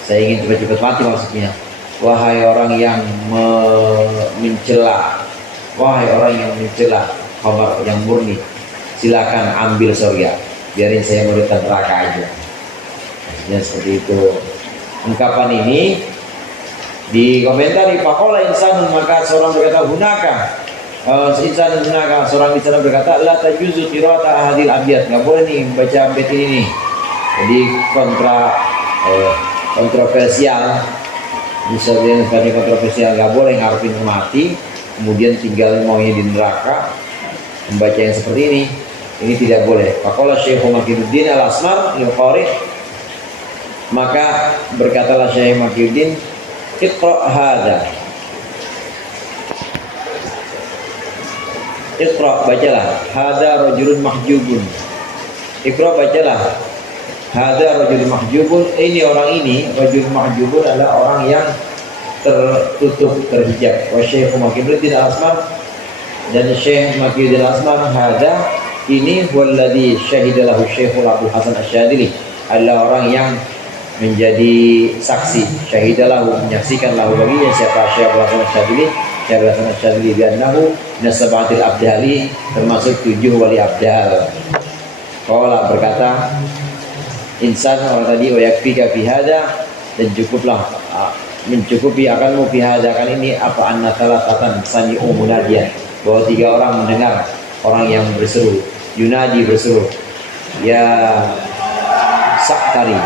Saya ingin cepat-cepat mati maksudnya. Wahai orang yang mencela khamar yang murni, silakan ambil surga, biarin saya muridkan neraka aja. Ya seperti itu. Ungkapan ini dikomentari faqala insanun, maka seorang berkata hunaka, insanun hunaka, seorang di sana berkata la tajuzu qira'ata ahadil abyad, enggak boleh nih baca bait ini nih. Jadi kontroversial. Misalnya tadi kontroversial, enggak boleh ngarepin mati kemudian tinggal maunya di neraka membaca yang seperti ini tidak boleh. Faqala Syekh Makiuddin Al-Asmar al-Qari, maka berkatalah Syekh Makiuddin, Iqra' hadza, Iqra', bacalah, hadza rajulun mahjubun, Iqra', bacalah, hadza rajulun mahjubun, ini orang ini, rajulun mahjubun adalah orang yang tertutup, terhijab. Wa Syekh Makiuddin Al-Asmar, dan Syekh Makiuddin Al-Asmar, hadza, ini walladzi syahidalahu Syekhul Abdul Hasan Asy-Syadzili, adalah orang yang menjadi saksi, syahidalahu, menyaksikan lahu baginya siapa Syekh Abdul Hasan Asy-Syadzili, Syekh Abdul Hasan Asy-Syadzili bi'annahu nasabatil abdali, termasuk 7 wali abdal. Qala, berkata insan orang tadi, wa yakfika fi hadza, dan cukuplah mencukupi akanmu fi hadza, kan ini apa, anna salatatan sami'u munadiyan, bahwa 3 orang mendengar orang yang berseru, yunadi, berseru, ya Sa'tari.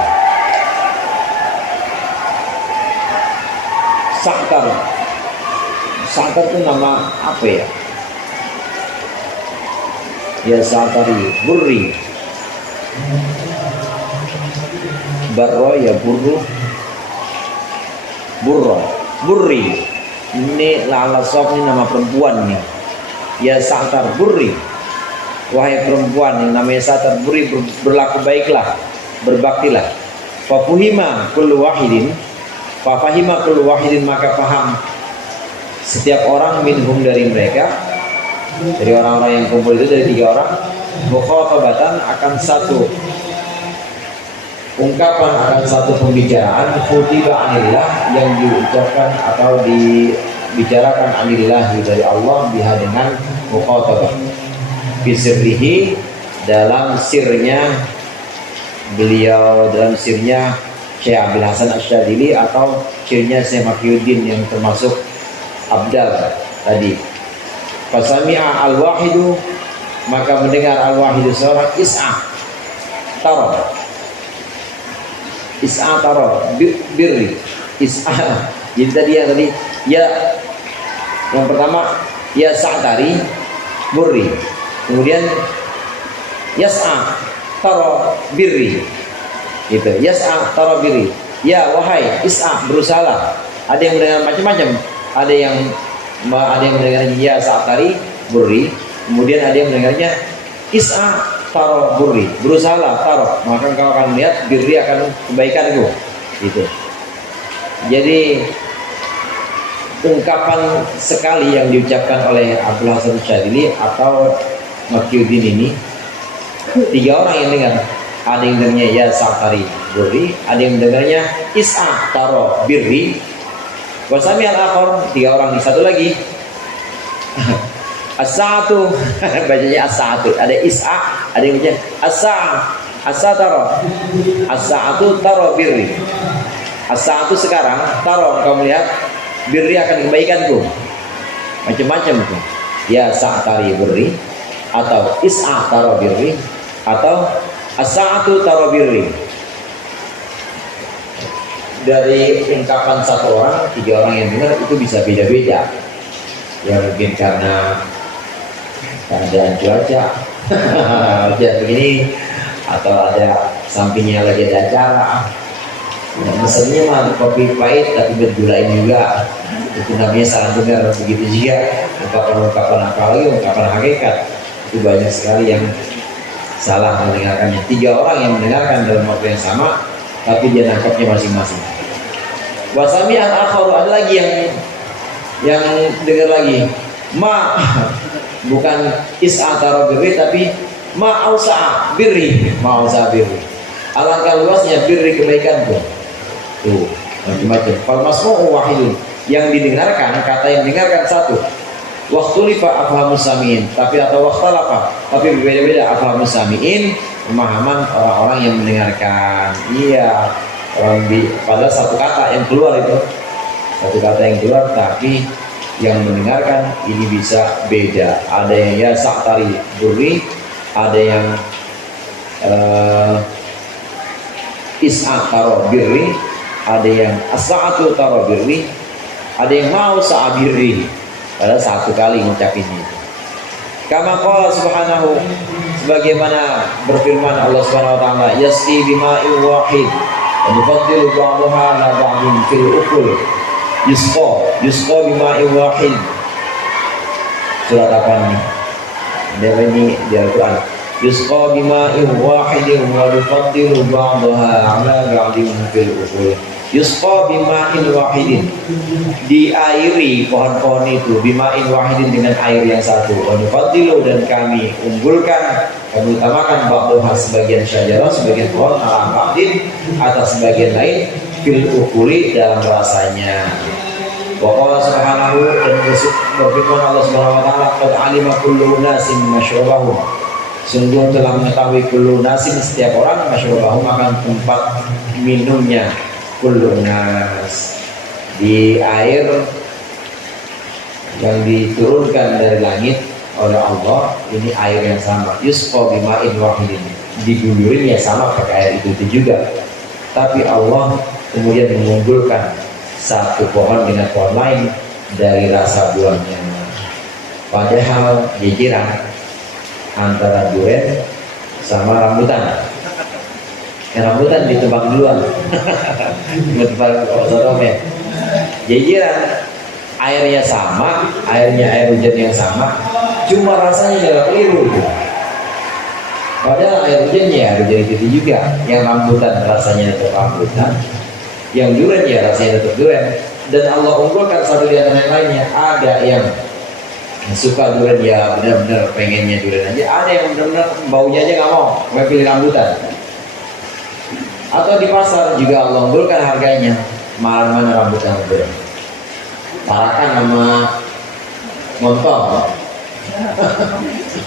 Sa'tar itu nama apa ya? Ya Sa'tari, Burri, Barro, ya Burru, Burri. Ini lala sob, ini nama perempuan nih. Ya Sa'tar, Burri, wahai perempuan yang namanya Sa'tar, Burri, berlaku baiklah, berbaktilah. Fafuhima kullu wahidin, fafahima kullu wahidin, maka paham setiap orang minhum, dari mereka, dari orang-orang yang kumpul itu, dari 3 orang, mukhatabatan, akan satu ungkapan, akan satu pembicaraan, kutiba anillah, yang diucapkan atau dibicarakan anillah, dari Allah, biha, dengan mukhatabah, bisirrihi, dalam sirnya beliau, dalam sirnya Syekh Abdul Hasan Asy-Syadzili, atau sirnya Syekh Makiuddin yang termasuk abdal tadi. Fasami'a al-wahidu, maka mendengar al-wahidu seorang, is'a taro birri, is'a. Jadi tadi ya yang pertama ya Sa'tari, Burri, kemudian yas'a taro birri, gitu. Yas'a taro birri, ya wahai is'a, berusahalah. Ada yang mendengar macam-macam, ada yang mendengarnya ya Sa'tari, Burri, kemudian ada yang mendengarnya is'a taro Burri, berusahalah taro, maka kau akan melihat birri, akan kebaikanku, gitu. Jadi ungkapan sekali yang diucapkan oleh Abdul Hasan Asy-Syadzili atau Makiuddin ini, 3 orang yang dengar. Ada yang dengarnya ya Sa'tari, Burri, ada yang mendengarnya is'a taro birri, wasami al-akhor, 3 orang, di satu lagi as-sa'atu bacanya as-sa'atu, ada is'a, ada yang baca as-sa taro, as-sa'atu taro birri, as-sa'atu sekarang, taro, kau melihat, birri, akan kebaikanku, macam-macam tuh, ya Sa'tari Burri, atau is'a taro birri, atau as-sa'atu taro birri. Dari ungkapan satu orang, 3 orang yang dengar itu bisa beda-beda. Ya mungkin karena keadaan cuaca hujan begini, atau ada sampingnya lagi ada acara. Nah, mesennya mah kopi pahit tapi bergulain juga, itu namanya salah dengar. Begitu juga ungkapan-ungkapan, apalagi ungkapan hakikat, itu banyak sekali yang salah mendengarkannya. 3 orang yang mendengarkan dalam waktu yang sama, tapi dia nangkapnya masing-masing. Wasami al-akhar, ada lagi yang dengar lagi, ma, bukan is'a taro birri, tapi ma ausa'a birri, alangkah luasnya birri, kebaikanku. Tuh, macam-macam. Fal masmu'u wahidun, yang didengarkan, kata yang didengarkan satu. Waktulifa afhamus sami'in, tapi atau wakhtalafa, tapi berbeda-beda afhamus sami'in, pemahaman orang-orang yang mendengarkan. Iya, padahal satu kata yang keluar itu, satu kata yang keluar, tapi yang mendengarkan ini bisa beda. Ada yang ya saktari burri, ada yang is'a taro birri, ada yang as'atu taro birri, ada yang mau sa'abirri. Padahal satu kali ngucapin itu. Kama qala subhanahu, sebagaimana berfirman Allah Subhanahu wa taala, yasqi bima'in wahid wa nufaddilu ba'daha ala ba'din fil ukul. Yusqa bima'in wahid. Surat apa nih? Ini di Al-Qur'an. Yusqa bima'in wahidin wa nufaddilu ba'daha ala ba'din fil ukul. Yusqa bima'in wahidin, diairi pohon-pohon itu bima'in wahidin dengan air yang satu. Wa nufaddilu, dan kami unggulkan, kami utamakan ba'daha sebagian syajarah, sebagian pohon, ala ba'din atas sebagian lain, fil ukuli dalam rasanya. Wa qala subhanahu, dan berfirman Allah Subhanahu wa taala, qad alima kullu nasin masyrabahum, sungguh telah mengetahui kullu nasin setiap orang, masyrabahum akan tempat minumnya. Kullu nas, di air yang diturunkan dari langit oleh Allah, ini air yang sama. Yusqa bima'in wahidin, diguyurin ya sama pakai air itu juga, tapi Allah kemudian mengunggulkan satu pohon dengan pohon lain dari rasa buahnya. Padahal jejeran antara durian sama rambutan. Rambutan ditebang duluan. Jejeran airnya sama, air hujan yang sama, cuma rasanya jalan keliru. Padahal air hujan ya air hujan itu juga. Yang rambutan rasanya tetap rambutan, yang durian ya rasanya tetap durian. Dan Allah unggulkan satu di antara yang lainnya. Ada yang suka durian ya benar-benar pengennya durian aja, ada yang benar-benar baunya aja nggak mau pilih rambutan. Atau di pasar juga Allah unggulkan harganya, mana rambutan durian, tarakan sama montong.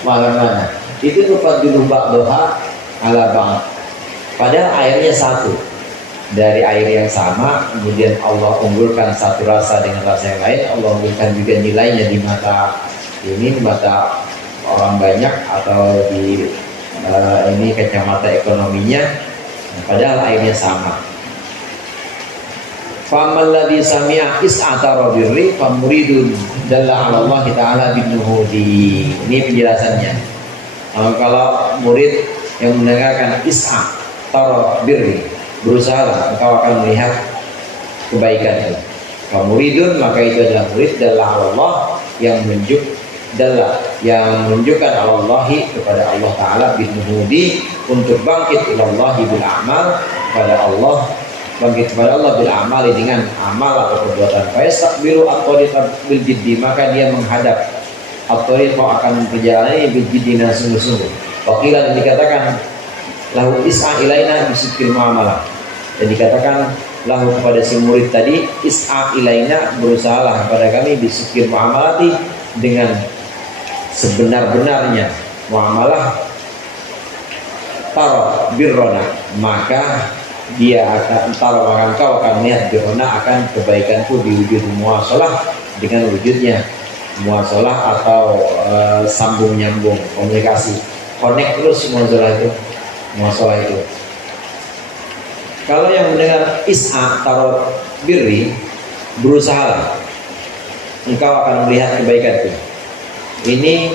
Mana itu lupa dilubak doha ala bang, padahal airnya satu, dari air yang sama. Kemudian Allah unggulkan satu rasa dengan rasa yang lain. Allah unggulkan juga nilainya di mata mata orang banyak, atau di ini kacamata ekonominya, padahal airnya sama. Famal ladzi sami'a is'atara birri famuridun dalla 'ala Allah taala binuhudi. Ini penjelasannya. Kalau murid yang mendengarkan is'atara birri, berusaha engkau akan melihat kebaikan. Famuridun, maka itu adalah murid, dalla 'ala Allah, yang menunjukkan Allahi kepada Allah Ta'ala binuhudi, untuk bangkit ilallahi bil amal, kepada Allah, bangkit kepada Allah bil amal, dengan amal atau perbuatan. Fayastaqbilu at-tariqa bil jiddi, maka dia menghadap at-tariqa akan perjalanan bil jiddi, dengan sungguh-sungguh. Waqilan, dikatakan lahu is'a ilaina bisidqil muamalah, dan dikatakan lahu kepada si murid tadi, is'a ilaina, berusahalah kepada kami, bisidqil muamalati, dengan sebenar-benarnya muamalah, taro birrona, maka dia akan maka engkau akan melihat birrona, akan kebaikanku diwujud muasalah, dengan wujudnya muasalah atau sambung nyambung, komunikasi, connect terus muasalah itu. Kalau yang mendengar is'a taro birri, berusahalah engkau akan melihat kebaikanku. Ini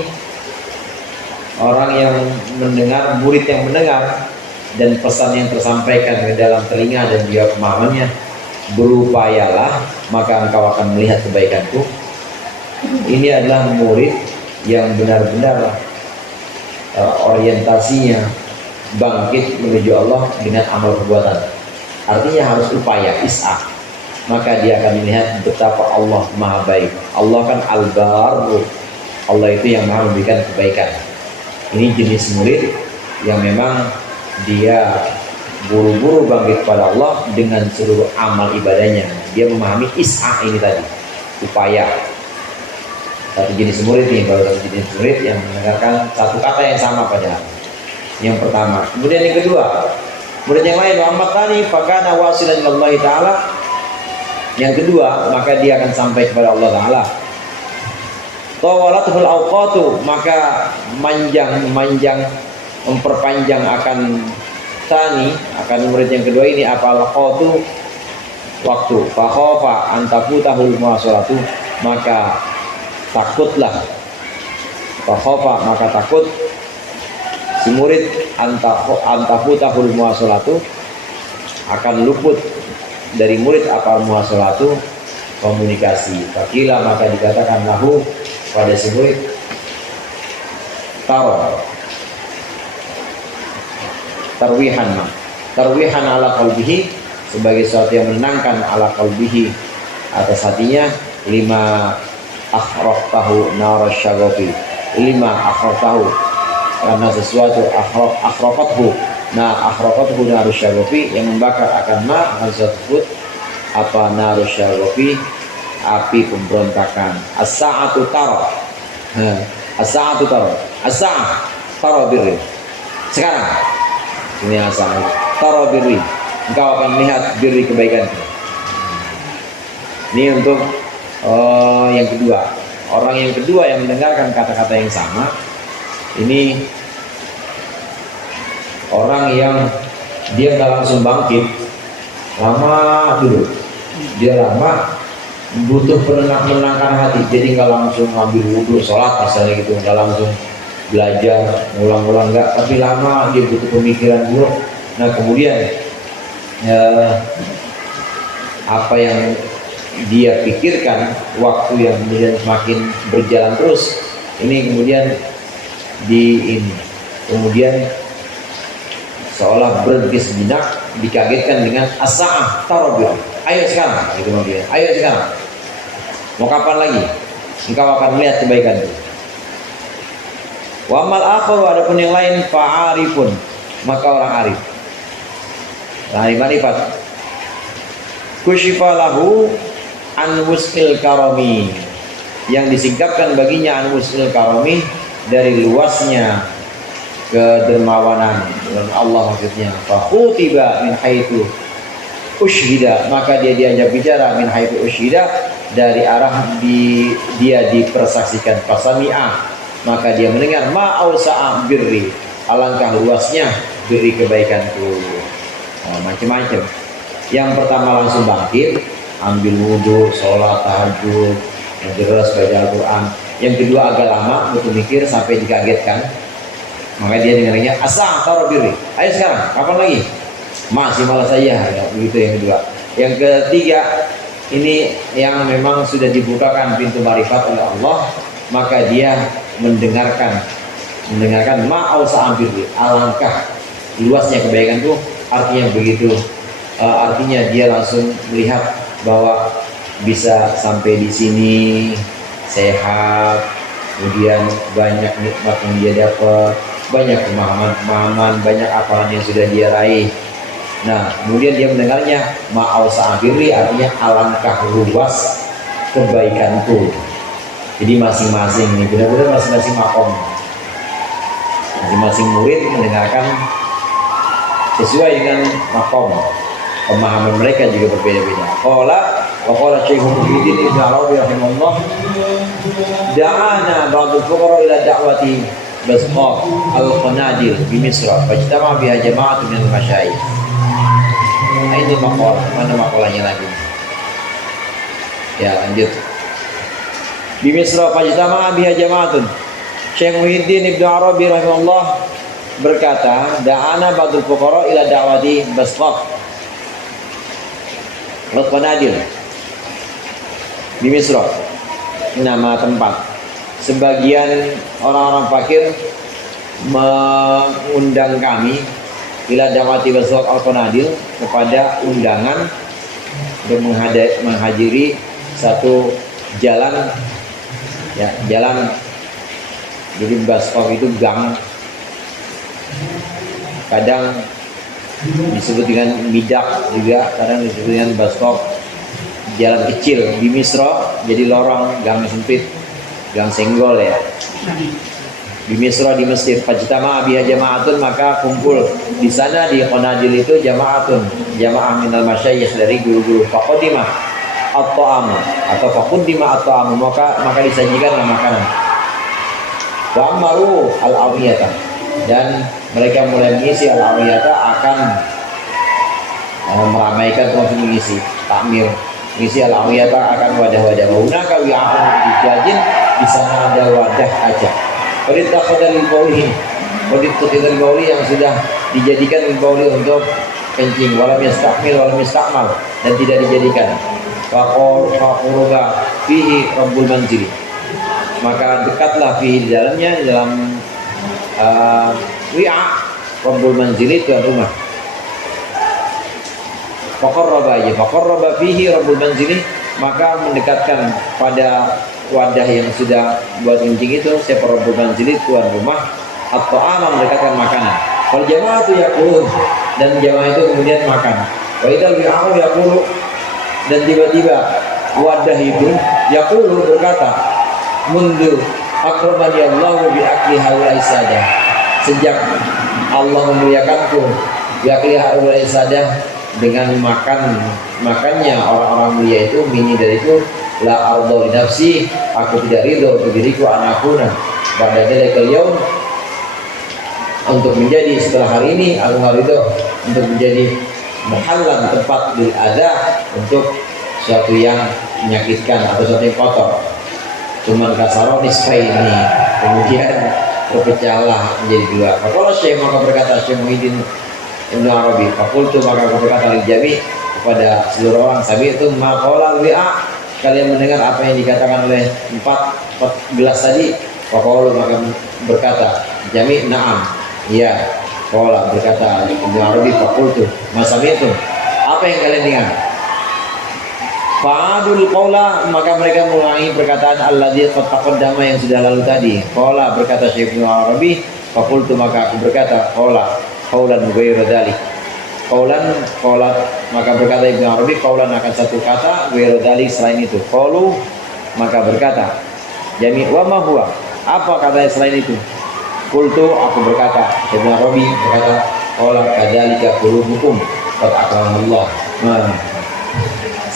orang yang mendengar, murid yang mendengar, dan pesan yang tersampaikan ke dalam telinga dan juga pemahamannya, berupayalah maka engkau akan melihat kebaikanku. Ini adalah murid yang benar-benar orientasinya bangkit menuju Allah dengan amal perbuatan. Artinya harus upaya, is'a, maka dia akan melihat betapa Allah maha baik. Allah kan al-barru, Allah itu yang maha memberikan kebaikan. Ini jenis murid yang memang dia buru-buru bangkit kepada Allah dengan seluruh amal ibadahnya. Dia memahami is'a ini tadi, upaya. Satu jenis murid nih, baru satu jenis murid yang mendengarkan satu kata yang sama padahal. Yang pertama. Kemudian yang kedua, murid yang lain wa matani fakana wasilan Allah taala. Yang kedua, maka dia akan sampai kepada Allah taala. Tawalatul awqatu, maka memperpanjang akan tani, akan murid yang kedua ini apa alqatu waktu. Fa khafa an tafutahul muwasalatu, maka takutlah. Fa khafa, maka takut si murid antafutahul muwasalatu, akan luput dari murid apa muwasalatu, komunikasi. Fakila, maka dikatakan lahu pada si murid, tarwihan ala qalbihi, sebagai sesuatu yang menenangkan ala qalbihi, atas hatinya, lima akhraqtahu nar syaghafi, lima akhraqtahu, karena sesuatu akhraqathu nar syaghafi, yang membakar akan tersebut apa nar syaghafi, api pemberontakan. As-sa'atu tara. As-sa'atu tara. As-sa'ah tara birri. Sekarang ini as-sa'ah tara birri. Engkau akan melihat birri, kebaikan. Ini untuk yang kedua. Orang yang kedua yang mendengarkan kata-kata yang sama, ini orang yang dia nggak langsung bangkit, lama dulu. Dia lama butuh menenangkan hati, jadi nggak langsung ngambil wudhu, sholat misalnya gitu, nggak langsung belajar ulang-ulang, nggak, tapi lama dia butuh pemikiran dulu. Nah kemudian apa yang dia pikirkan, waktu yang kemudian semakin berjalan terus, ini kemudian kemudian seolah berhenti sejenak, dikagetkan dengan as-sa'ah tarabir. Ayo sekarang, gitu dia. Ayo sekarang. Mau kapan lagi? Engkau akan melihat kebaikan itu. Wa amal akhar, adapun yang lain fa'arifun, maka orang arif. Nah, marifat. Kusyifa lahu an wus'il karami, yang disingkapkan baginya an wus'il karami, dari luasnya kedermawanan dengan Allah maksudnya. Fa khutiba min haitsu usyhida, maka dia diajak bicara min haitsu usyhida, dari arah dia dipersaksikan. Fasami'a, maka dia mendengar ma ausa'a birri, alangkah luasnya birri, kebaikanku. Macam-macam. Yang pertama langsung bangkit, ambil wudhu, sholat, tahajud, yang terus baca Al-Quran. Yang kedua agak lama, butuh mikir sampai dikagetkan. Maka dia dengarnya asa taruh diri. Ayo sekarang, kapan lagi? Masih malas saja, ya, begitu yang kedua. Yang ketiga, ini yang memang sudah dibukakan pintu marifat oleh Allah, maka dia mendengarkan ma'ausa ambirli, alangkah luasnya kebaikan itu. Artinya begitu, artinya dia langsung melihat bahwa bisa sampai di sini sehat, kemudian banyak nikmat yang dia dapat, banyak pemahaman, banyak apalan yang sudah dia raih. Nah, kemudian dia mendengarnya ma'ausa ambirli, artinya alangkah luas kebaikanku. Jadi masing-masing ini benar-benar masing-masing makom, masing-masing murid mendengarkan sesuai dengan makom. Pemahaman mereka juga berbeda-beda. Qala Syekh Muhyiddin Ibnu Arabi rahimahullah, da'ana ba'dul fuqara ila da'wati Basqa al-Qanadil di Misra, fajtama biha jama'atun min al-masyayikh. Ini maqalah, mana maqalahnya lagi? Ya, lanjut. Di Misra fajtama biha jama'atun. Syekh Muhyiddin Ibnu Arabi rahimahullah berkata, da'ana ba'dul fuqara ila da'wati Basqa al-Qanadil di Misra, nama tempat. Sebagian orang-orang fakir mengundang kami ila da'wati Basqa al-Qanadil, kepada undangan untuk menghadiri satu jalan, ya, jalan. Jadi Basqa itu gang, kadang disebut dengan midak juga, kadang disebut dengan Basqa, jalan kecil di Misra, jadi lorong, gang sempit, gang senggol ya. di Misra di Mesir. Fajtama biha jama'atun, maka kumpul di sana di Qanadil itu jamaah minal masyayikh dari guru-guru. Faqadima at-ta'am atau faqaddima at-ta'am, maka disajikanlah makanan. Wa amaru al-awiyata, dan mereka mulai mengisi al-awiyata, akan meramaikan atau mengisi takmir, mengisi al-awiyata akan wadah-wadah. Hunaka wi'a'un dijajin, di sana ada wadah aja. Qadittakhadha lil bauli yang sudah dijadikan lil bauli untuk kencing, walam yastakmal dan tidak dijadikan. Faqurba fihi rabbul manzil, maka dekatlah fihi di dalamnya, di dalam wi'a rabbul manzil, tuan rumah. Faqarraba fihi rabbul manzili, maka mendekatkan pada wadah yang sudah buat kencing itu siapa rabbul manzili, tuan rumah, atau mendekatkan makanan. Kalau jamaah itu yaqulun, dan jamaah itu kemudian makan. Wa idzal bi'amu yaqulu, dan tiba-tiba wadah itu yaqulu berkata, mundu akramani Allahu bi akli haula'i sadah, sejak Allah memuliakanku bi akli haula'i sadah, dengan makannya orang-orang mulia itu, mini dari itu, la ardo li nafsi, aku tidak ridho untuk diriku, anakuna pada dalikal yaum, untuk menjadi setelah hari ini aku nggak ridho untuk menjadi muhallan, tempat bil adha, untuk suatu yang menyakitkan atau suatu yang kotor. Cuman kasaro nisfaini, kemudian berpecahlah menjadi dua. Kalau Syekh, maka berkata Syekh Muhyiddin Ibnu Arabi, fakultu, maka aku berkata lil jami, kepada seluruh orang, sabi itu maqala wi'a, kalian mendengar apa yang dikatakan oleh empat gelas tadi. Faqalu, maka berkata jami, na'am, iya. Qala, berkata Ibnu Arabi, fakultu masami itu, apa yang kalian dengar? Fa'adul qawla, maka mereka mengulangi perkataan alladzi qad taqaddama, yang sudah lalu tadi. Qala, berkata Syekh Ibnu Arabi, fakultu, maka aku berkata qaulan ghairu dzalik. Qaulan, maka berkata Ibnu Arabi, qaulan akan satu kata, ghairu dzalik selain itu. Qalu, maka berkata jami, wa ma huwa, apa kata selain itu? Qultu, aku berkata, Ibnu Arabi berkata, qala kadzalika qulubukum qad akramallah.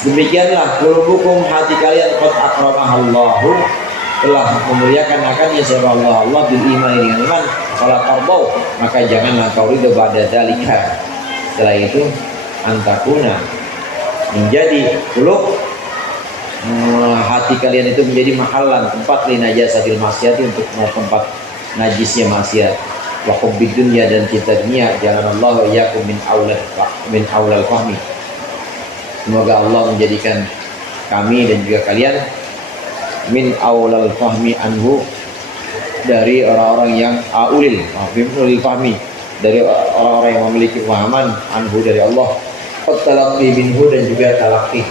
Demikianlah qulubukum, hati kalian, qad akramahallahu, telah memuliakan akannya siapa Allah bil iman, dengan iman. Kalau tarbau, maka janganlah kau ridho ba'da dzalika, setelah itu, antakuna, menjadi qulub, hati kalian itu menjadi mahallan, tempat li najasatil maksiat, untuk tempat najisnya maksiat. Wa hubbid dunya, dan cinta dunia. Jangan Allah iyyakum min aulal fahmi, semoga Allah menjadikan kami dan juga kalian min aulal fahmi anhu, dari orang-orang yang ulil fahmi, dari orang-orang yang memiliki pemahaman, anhu, dari Allah. Talaqi minhu, dan juga talaqi,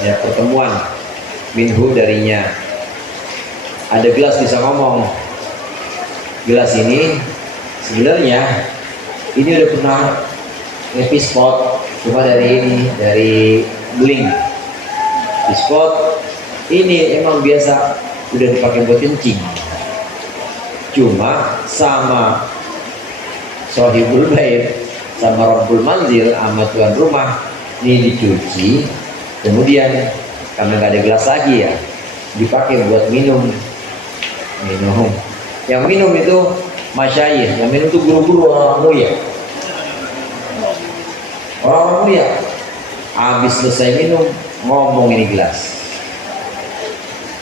ya, pertemuan, minhu, darinya. Ada gelas bisa ngomong. Gelas ini sebenarnya ini udah pernah episode, cuma dari beling. Spot ini emang biasa udah dipakai buat kencing, cuma sama sohibul bait, sama rabbul manzil, sama tuan rumah, ini dicuci, kemudian karena nggak ada gelas lagi ya, dipakai buat minum. Yang minum itu masyayikh, yang minum itu guru-guru, orang mulia. Orang mulia habis selesai minum, ngomong ini gelas,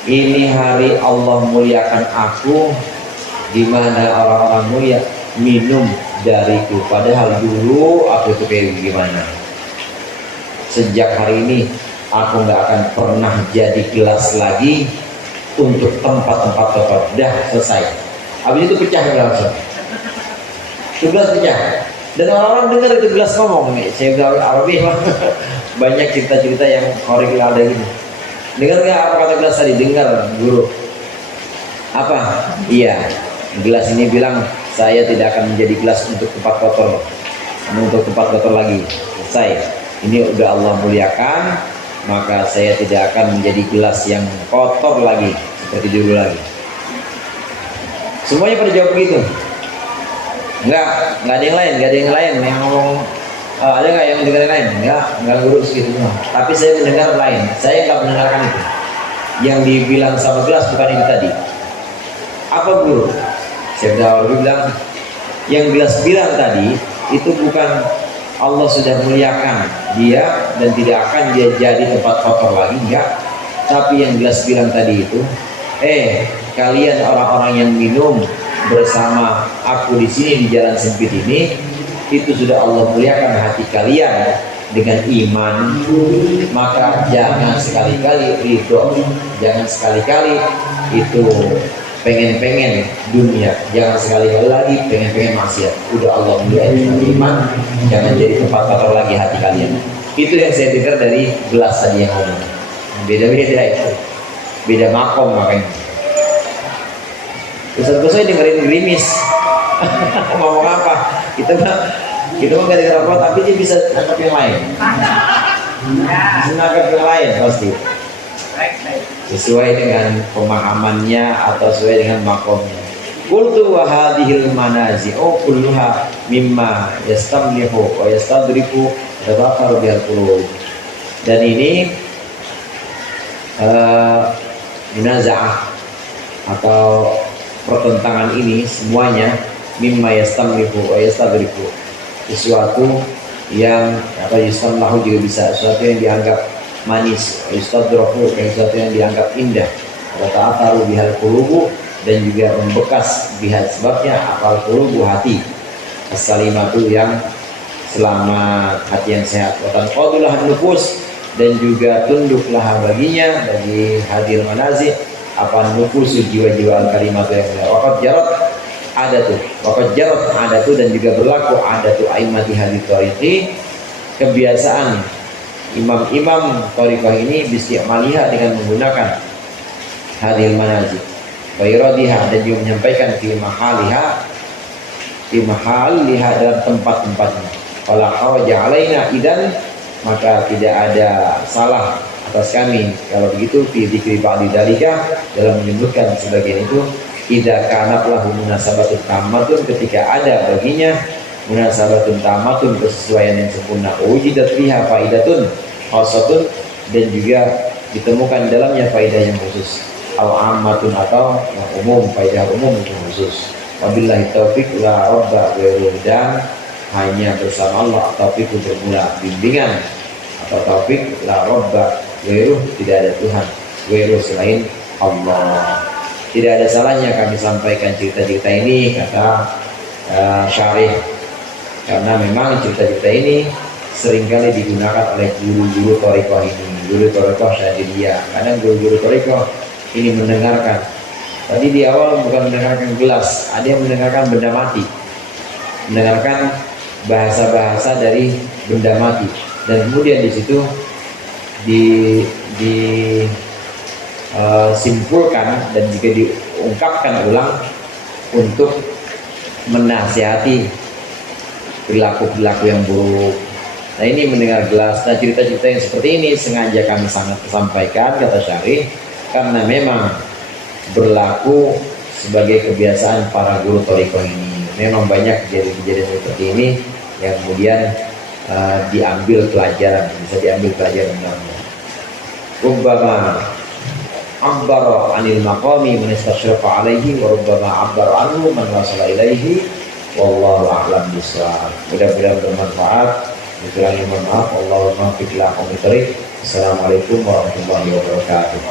ini hari Allah muliakan aku, di mana orang-orang mulia minum dariku, padahal dulu aku tuh kayak gimana. Sejak hari ini aku nggak akan pernah jadi gelas lagi untuk tempat-tempat kotor. Dah selesai. Habis itu pecah langsung. Itu gelas pecah. Dan orang-orang dengar itu gelas ngomong nih. Saya bilang Arabi banyak cerita-cerita yang korek ada gini. Dengar nggak apa kata gelas tadi? Dengar guru. Apa? Iya. Gelas ini bilang saya tidak akan menjadi gelas untuk tempat kotor, untuk tempat kotor lagi. Selesai. Ini udah Allah muliakan, maka saya tidak akan menjadi gelas yang kotor lagi seperti dulu lagi. Semuanya pada jawab begitu. Enggak ada yang lain, enggak ada yang lain yang ngomong. Ada nggak yang mendengar yang lain? Enggak guru segitu semua. Tapi saya mendengar lain. Saya nggak mendengarkan itu. Yang dibilang sama gelas bukan itu tadi. Apa guru? Saya bilang yang gelas bilang tadi itu bukan Allah sudah muliakan dia dan tidak akan dia jadi tempat kotor lagi, enggak. Tapi yang gelas bilang tadi itu, kalian orang-orang yang minum bersama aku di sini di jalan sempit ini, itu sudah Allah muliakan hati kalian dengan iman, maka jangan sekali-kali ridho, jangan sekali-kali itu pengen-pengen dunia, jangan sekali-kali lagi pengen-pengen maksiat. Udah Allah muliakan dengan iman, jangan jadi tempat kotor lagi hati kalian. Itu yang saya dengar dari gelas tadi yang ngomong. Beda-beda itu, beda makom makanya. Ustaz saya dengerin gerimis ngomong apa? Kita mah gak dengar apa, tapi dia bisa nangkap yang lain. Bisa nangkap yang lain pasti. Sesuai dengan pemahamannya atau sesuai dengan makomnya. Qultu wa hadhil manazi kulluha mimma yastamlihu wa yastadriku tadakkaru bihal qulub. Dan ini munaza'ah atau pertentangan ini semuanya mimma yastamlihu wa yastadriku, sesuatu yang atau yastamlahu juga bisa, sesuatu yang dianggap manis, yastadraku, sesuatu yang dianggap indah, wa ta'atharu bihal qulubu, dan juga membekas bihal sebabnya akal qulubu, hati as-salimatu yang selamat, hati yang sehat, wa tanqadulah nufus, dan juga tunduklah baginya bagi hadir manazih apa nufus jiwa-jiwa al-kalimat yang waqad jarat adatu, dan juga berlaku adatu aimati hadits thariqi, kebiasaan imam-imam thariqah ini bisti'maliha dengan menggunakan hadil manazil wa iradiha, dan juga menyampaikan fi mahaliha dalam tempat-tempatnya. Wala hawaja alaina idan, maka tidak ada salah atas kami kalau begitu fi dzikri ba'di dzalika, dalam menyebutkan sebagian itu, idza kanat lahu munasabatun tammatun, ketika ada baginya munasabatun tammatun, kesesuaian yang sempurna, wujidat fiha faidatun khassatun, dan juga ditemukan dalamnya faidah yang khusus, au ammatun, atau yang umum, faidah umum yang khusus. Wabillahi taufiq la rabba ghairuh, dan hanya bersama Allah taufik bermula bimbingan, atau taufik la rabba ghairuh, tidak ada Tuhan ghairuh selain Allah. Tidak ada salahnya kami sampaikan cerita-cerita ini, kata syarih, karena memang cerita-cerita ini seringkali digunakan oleh guru-guru thariqah ini, guru thariqah Syadziliyah. Kadang guru-guru thariqah ini mendengarkan, tadi di awal bukan mendengarkan gelas, ada yang mendengarkan benda mati, mendengarkan bahasa-bahasa dari benda mati, dan kemudian di situ simpulkan dan juga diungkapkan ulang untuk menasihati perilaku-perilaku yang buruk. Nah, ini mendengar gelas. Nah, cerita-cerita yang seperti ini sengaja kami sangat sampaikan, kata syarih, karena memang berlaku sebagai kebiasaan para guru thariqah ini. Memang banyak kejadian-kejadian seperti ini yang kemudian diambil pelajaran, bisa diambil pelajaran dalamnya. Rubbama abbara anil maqami man istasyrafa alaihi wa rubbama abbara anhu man wasala ilaihi, wallahu a'lam bishawab. Mudah-mudahan bermanfaat. Kurangnya mohon maaf. Allahumma fiqh la qawmi thariq. Assalamualaikum warahmatullahi wabarakatuh.